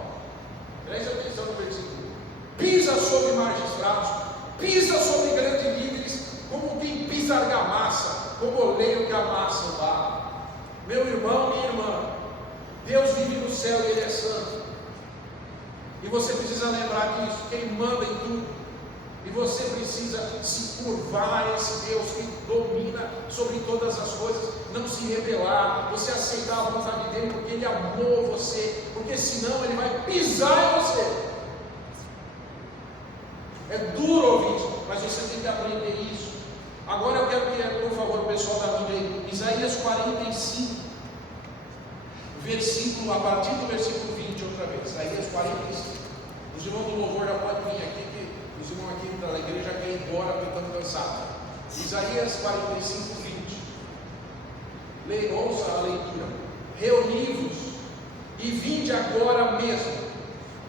Preste atenção no versículo. Pisa sobre magistrados, pisa sobre grandes líderes, como quem pisa argamassa, como oleiro que amassa o barro. Meu irmão, minha irmã, Deus vive no céu e Ele é santo. E você precisa lembrar disso, quem manda em tudo. E você precisa se curvar a esse Deus que domina sobre todas as coisas, não se rebelar, você aceitar a vontade dEle, porque Ele amou você, porque senão Ele vai pisar em você. É duro ouvir isso, mas você tem que aprender isso. Agora eu quero que, por favor, o pessoal da Bíblia aí, Isaías 45, versículo, a partir do versículo 20, outra vez. Isaías 45. Os irmãos do louvor já podem vir aqui, que os irmãos aqui da igreja querem ir embora porque estão cansados. Isaías 45, 20. Ouça a leitura. Reuni-vos e vinde agora mesmo,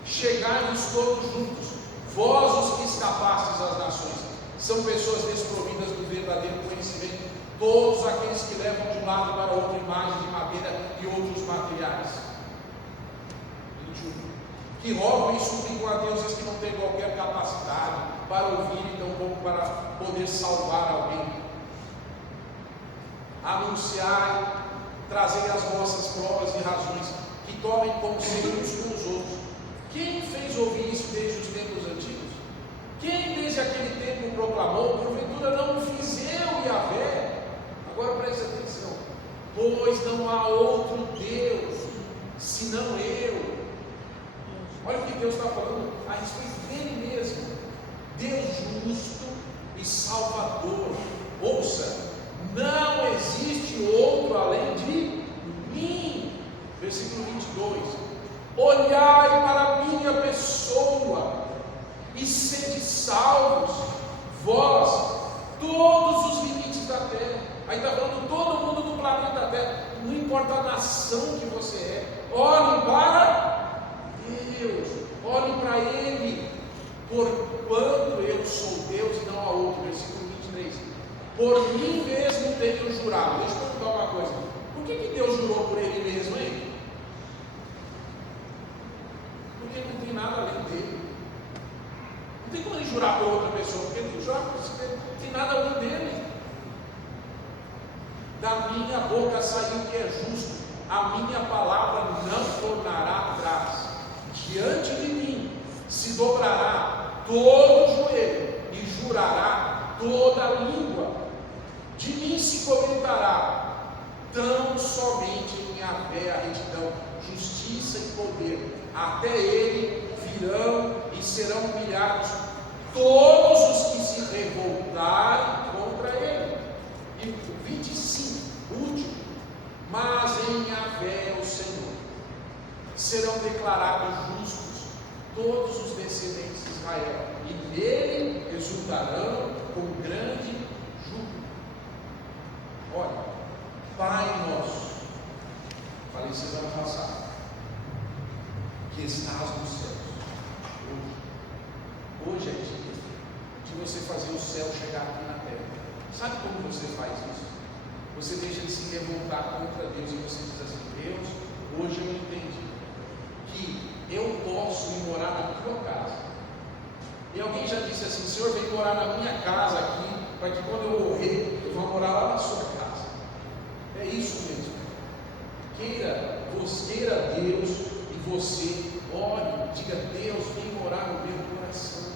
chegai-vos todos juntos, vós os que escapastes às nações. São pessoas desprovidas do verdadeiro conhecimento, todos aqueles que levam de um lado para outro imagem de madeira e outros materiais. 21. Que roubam e suplicam a deuses que não têm qualquer capacidade para ouvir e tampouco para poder salvar alguém. Anunciai, trazei as vossas provas e razões, que tomem conselho uns com os outros. Quem fez ouvir isso desde os tempos antigos? Quem desde aquele tempo proclamou? Porventura não fiz eu, Yahvé? Agora preste atenção. Pois não há outro Deus senão eu. Olha o que Deus está falando a respeito dele mesmo. Deus justo e salvador. Ouça, não existe outro além de mim. Versículo 22. Olhai para a minha pessoa e sede salvos, vós, todos os limites da terra. Aí está falando todo mundo do planeta Terra, não importa a nação que você é, olhem para Deus, olhem para Ele, porquanto eu sou Deus e não há outro. Versículo 23. Por mim mesmo tenho jurado. Deixa eu perguntar uma coisa: por que Deus jurou por Ele mesmo, hein? Porque não tem nada além dele. Não tem como ele jurar por outra pessoa, porque ele jurar por você, não tem nada além dele. Da minha boca saiu o que é justo, a minha palavra não tornará atrás. Diante de mim se dobrará todo joelho e jurará toda língua. De mim se comentará tão somente em Yahvé a retidão, justiça e poder. Até ele virão e serão humilhados todos os que se revoltarem contra ele. E o 25, último. Mas em Yahvé o Senhor serão declarados justos todos os descendentes de Israel, e nele exultarão com grande júbilo. Olha, Pai nosso, falei semana passada, que estás nos céus. Hoje é dia de você fazer o céu chegar aqui na terra. Sabe como você faz isso? Você deixa de se revoltar contra Deus e você diz assim: Deus, hoje eu entendi que eu posso ir morar na tua casa. E alguém já disse assim: Senhor, vem morar na minha casa aqui, para que quando eu morrer, eu vá morar lá na sua casa. É isso mesmo. Queira Deus e você ore, diga: Deus, vem morar no meu coração.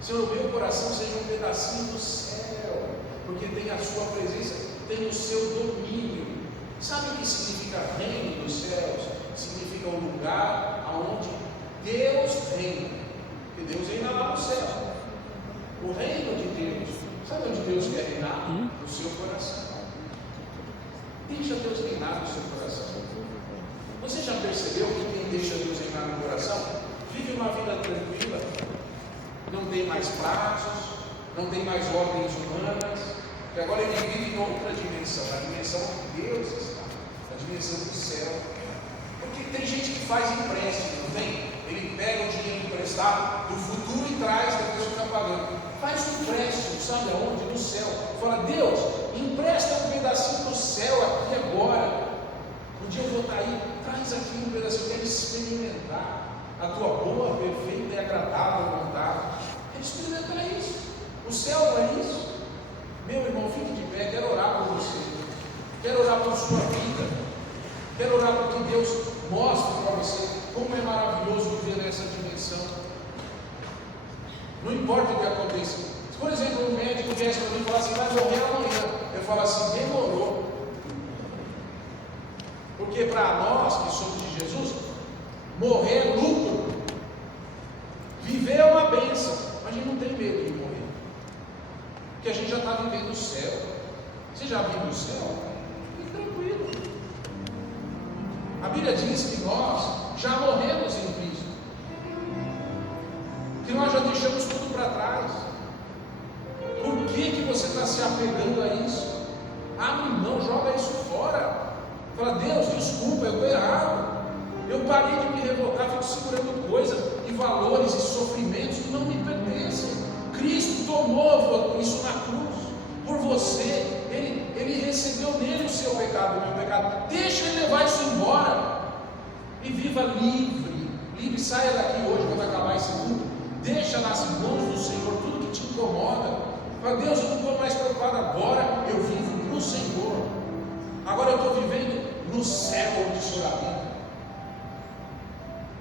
Senhor, o meu coração seja um pedacinho do céu, porque tem a sua presença, tem o seu domínio. Sabe o que significa reino dos céus? Significa um lugar onde Deus reina, porque Deus reina lá no céu. O reino de Deus, sabe onde Deus quer reinar? No seu coração. Deixa Deus reinar no seu coração. Você já percebeu que quem deixa Deus reinar no coração vive uma vida tranquila? Não tem mais prazos, não tem mais ordens humanas, e agora ele vive em outra dimensão, a dimensão que Deus está, a dimensão do céu. Porque tem gente que faz empréstimo, não tem? Ele pega o dinheiro emprestado do futuro e traz, depois fica pagando. Faz um empréstimo, sabe aonde? No céu. Fala: Deus, empresta um pedacinho do céu aqui agora. Um dia eu vou estar aí, traz aqui um pedacinho, eu quero experimentar a tua boa, perfeita e agradável vontade. Quero experimentar isso. O céu não é isso? Meu irmão, fique de pé, quero orar por você. Quero orar por sua vida. Quero orar para que Deus mostre para você como é maravilhoso viver nessa dimensão. Não importa o que aconteça. Se, por exemplo, um médico viesse para mim e falasse: vai morrer amanhã, eu falo assim: demorou. Porque para nós que somos de Jesus, morrer é lucro. Viver é uma bênção. Mas a gente não tem medo de morrer, porque a gente já está vivendo o céu. Você já vive o céu? Fique tranquilo. A Bíblia diz que nós já morremos em Cristo, que nós já deixamos tudo para trás. Por que você está se apegando a isso? Abre mão, joga isso fora. Fala: Deus, desculpa, eu estou errado. Eu parei de me revoltar, fico segurando coisas e valores e sofrimentos que não me pertencem. Cristo tomou isso na cruz por você. Ele recebeu nele o seu pecado, o meu pecado. Deixa ele levar isso embora e viva livre. Livre, saia daqui hoje quando acabar esse mundo. Deixa nas mãos do Senhor tudo que te incomoda. Fala: Deus, eu não estou mais preocupado agora, eu vivo para o Senhor. Agora eu estou vivendo no céu onde o Senhor habita.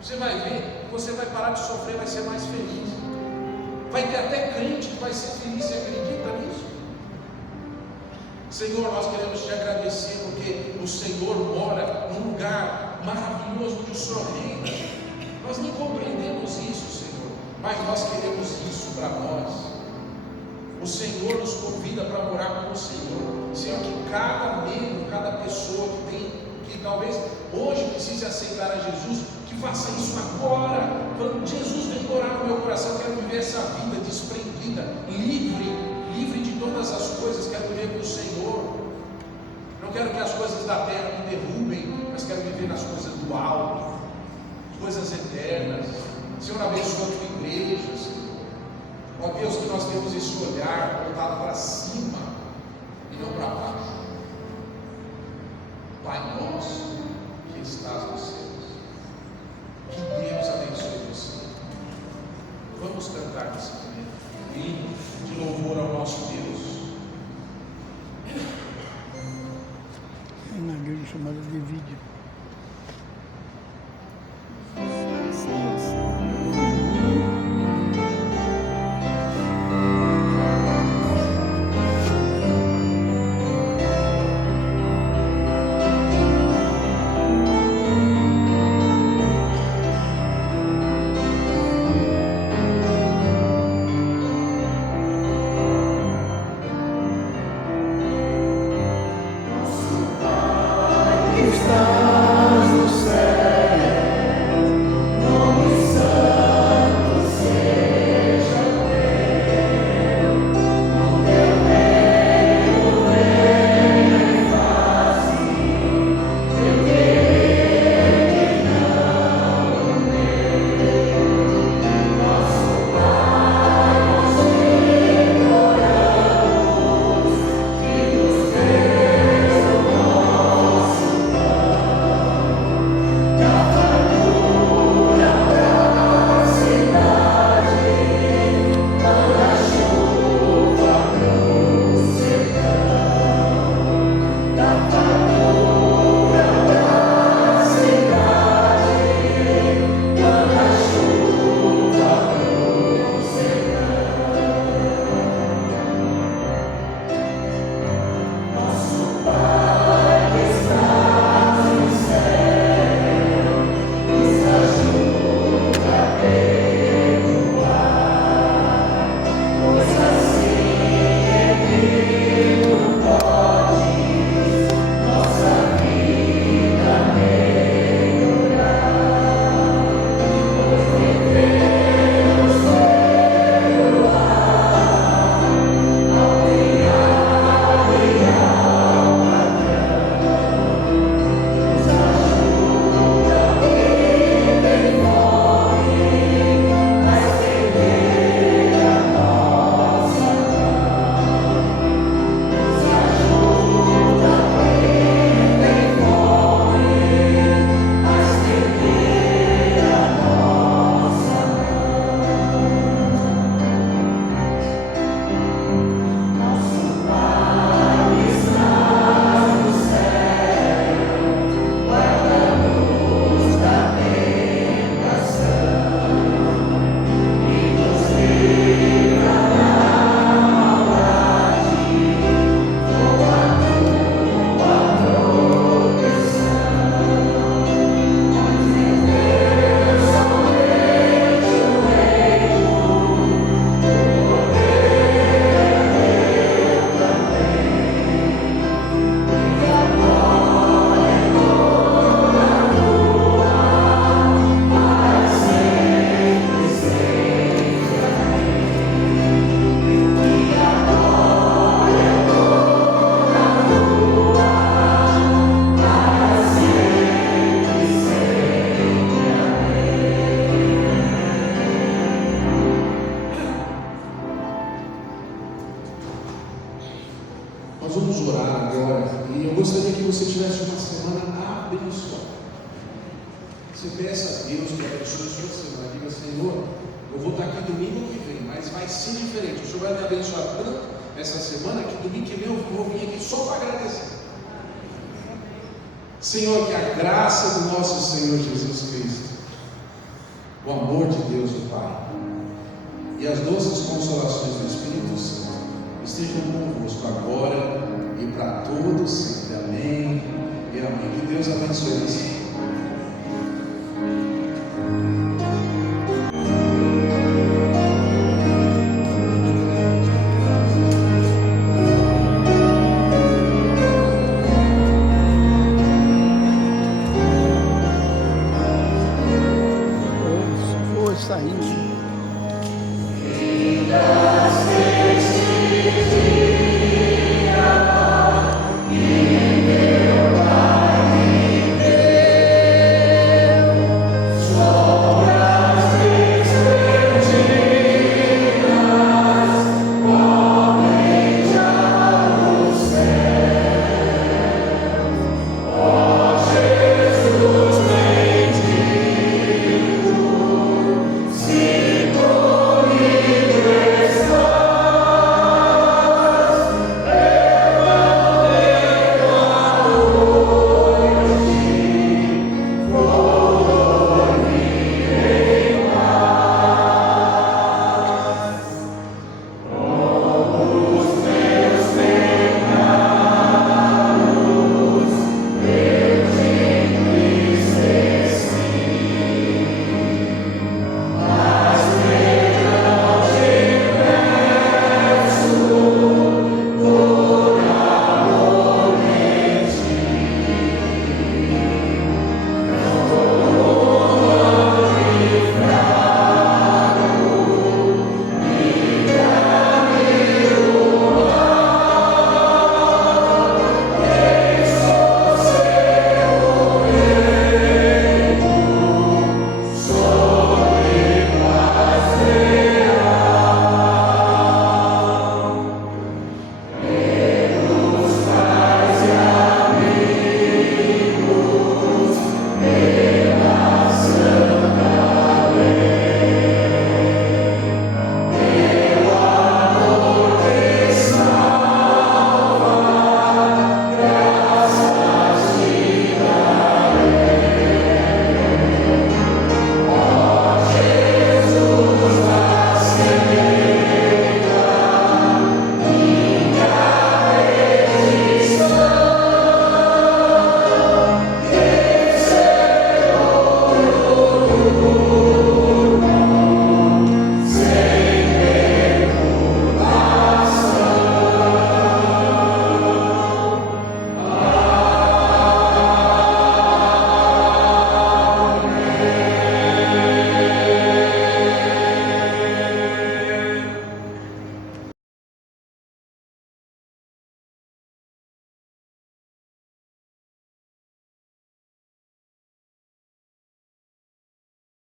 Você vai ver, você vai parar de sofrer, vai ser mais feliz. Vai ter até crente que vai ser feliz, você acredita nisso? Senhor, nós queremos te agradecer porque o Senhor mora num lugar maravilhoso onde o Senhor reina. Nós não compreendemos isso, Senhor, mas nós queremos isso para nós. O Senhor nos convida para morar com o Senhor. Senhor, que cada membro, cada pessoa que talvez hoje precise aceitar a Jesus, que faça isso agora. Falando: Jesus, vem morar no meu coração, eu quero viver essa vida desprendida, livre de todas as coisas, quero viver com o Senhor. Não quero que as coisas da terra me derrubem, mas quero viver nas coisas do alto, coisas eternas. Senhor, abençoa a tua igreja, Senhor. Ó Deus, que nós temos esse olhar voltado para cima e não para baixo. Pai nosso que estás nos céus, que Deus abençoe você. Vamos cantar nesse momento lindo de louvor ao nosso Deus. chamada de vídeo. Estás no céu, nome santo seja teu, no teu reino venha e faze teu querer e não o meu. Nosso Pai, nós te imploramos, que nos dês o nosso da fartura pra cidade, manda chuva pro sertão. Da fartura pra cidade, manda chuva pro sertão. Nosso Pai que estás no céu, nos ajuda a perdoar, pois assim é que tu podes nossa vida melhorar, pois devemos perdoar ao criado e ao patrão. Nos ajuda quem tem fome a estender a nossa mão. Nos ajuda quem tem fome a estender a nossa mão. Nosso Pai que estás no céu, guarda-nos da tentação e nos livra da maldade, com a tua proteção. Pois em Deus somente o reino, o poder é teu também, e a glória toda tua, para sempre seja. E a glória toda tua, para sempre Nós vamos orar agora e eu gostaria que você tivesse uma semana abençoada. Você peça a Deus que abençoe a sua semana. Diga: Senhor, eu vou estar aqui domingo que vem, mas vai ser diferente. O Senhor vai me abençoar tanto essa semana que domingo que vem eu vou vir aqui só para agradecer. Senhor, que a graça do nosso Senhor Jesus Cristo, o amor de Deus o Pai e as doces consolações do Espírito Santo estejam convosco agora e para todos sempre. Amém e amém. Que Deus abençoe você.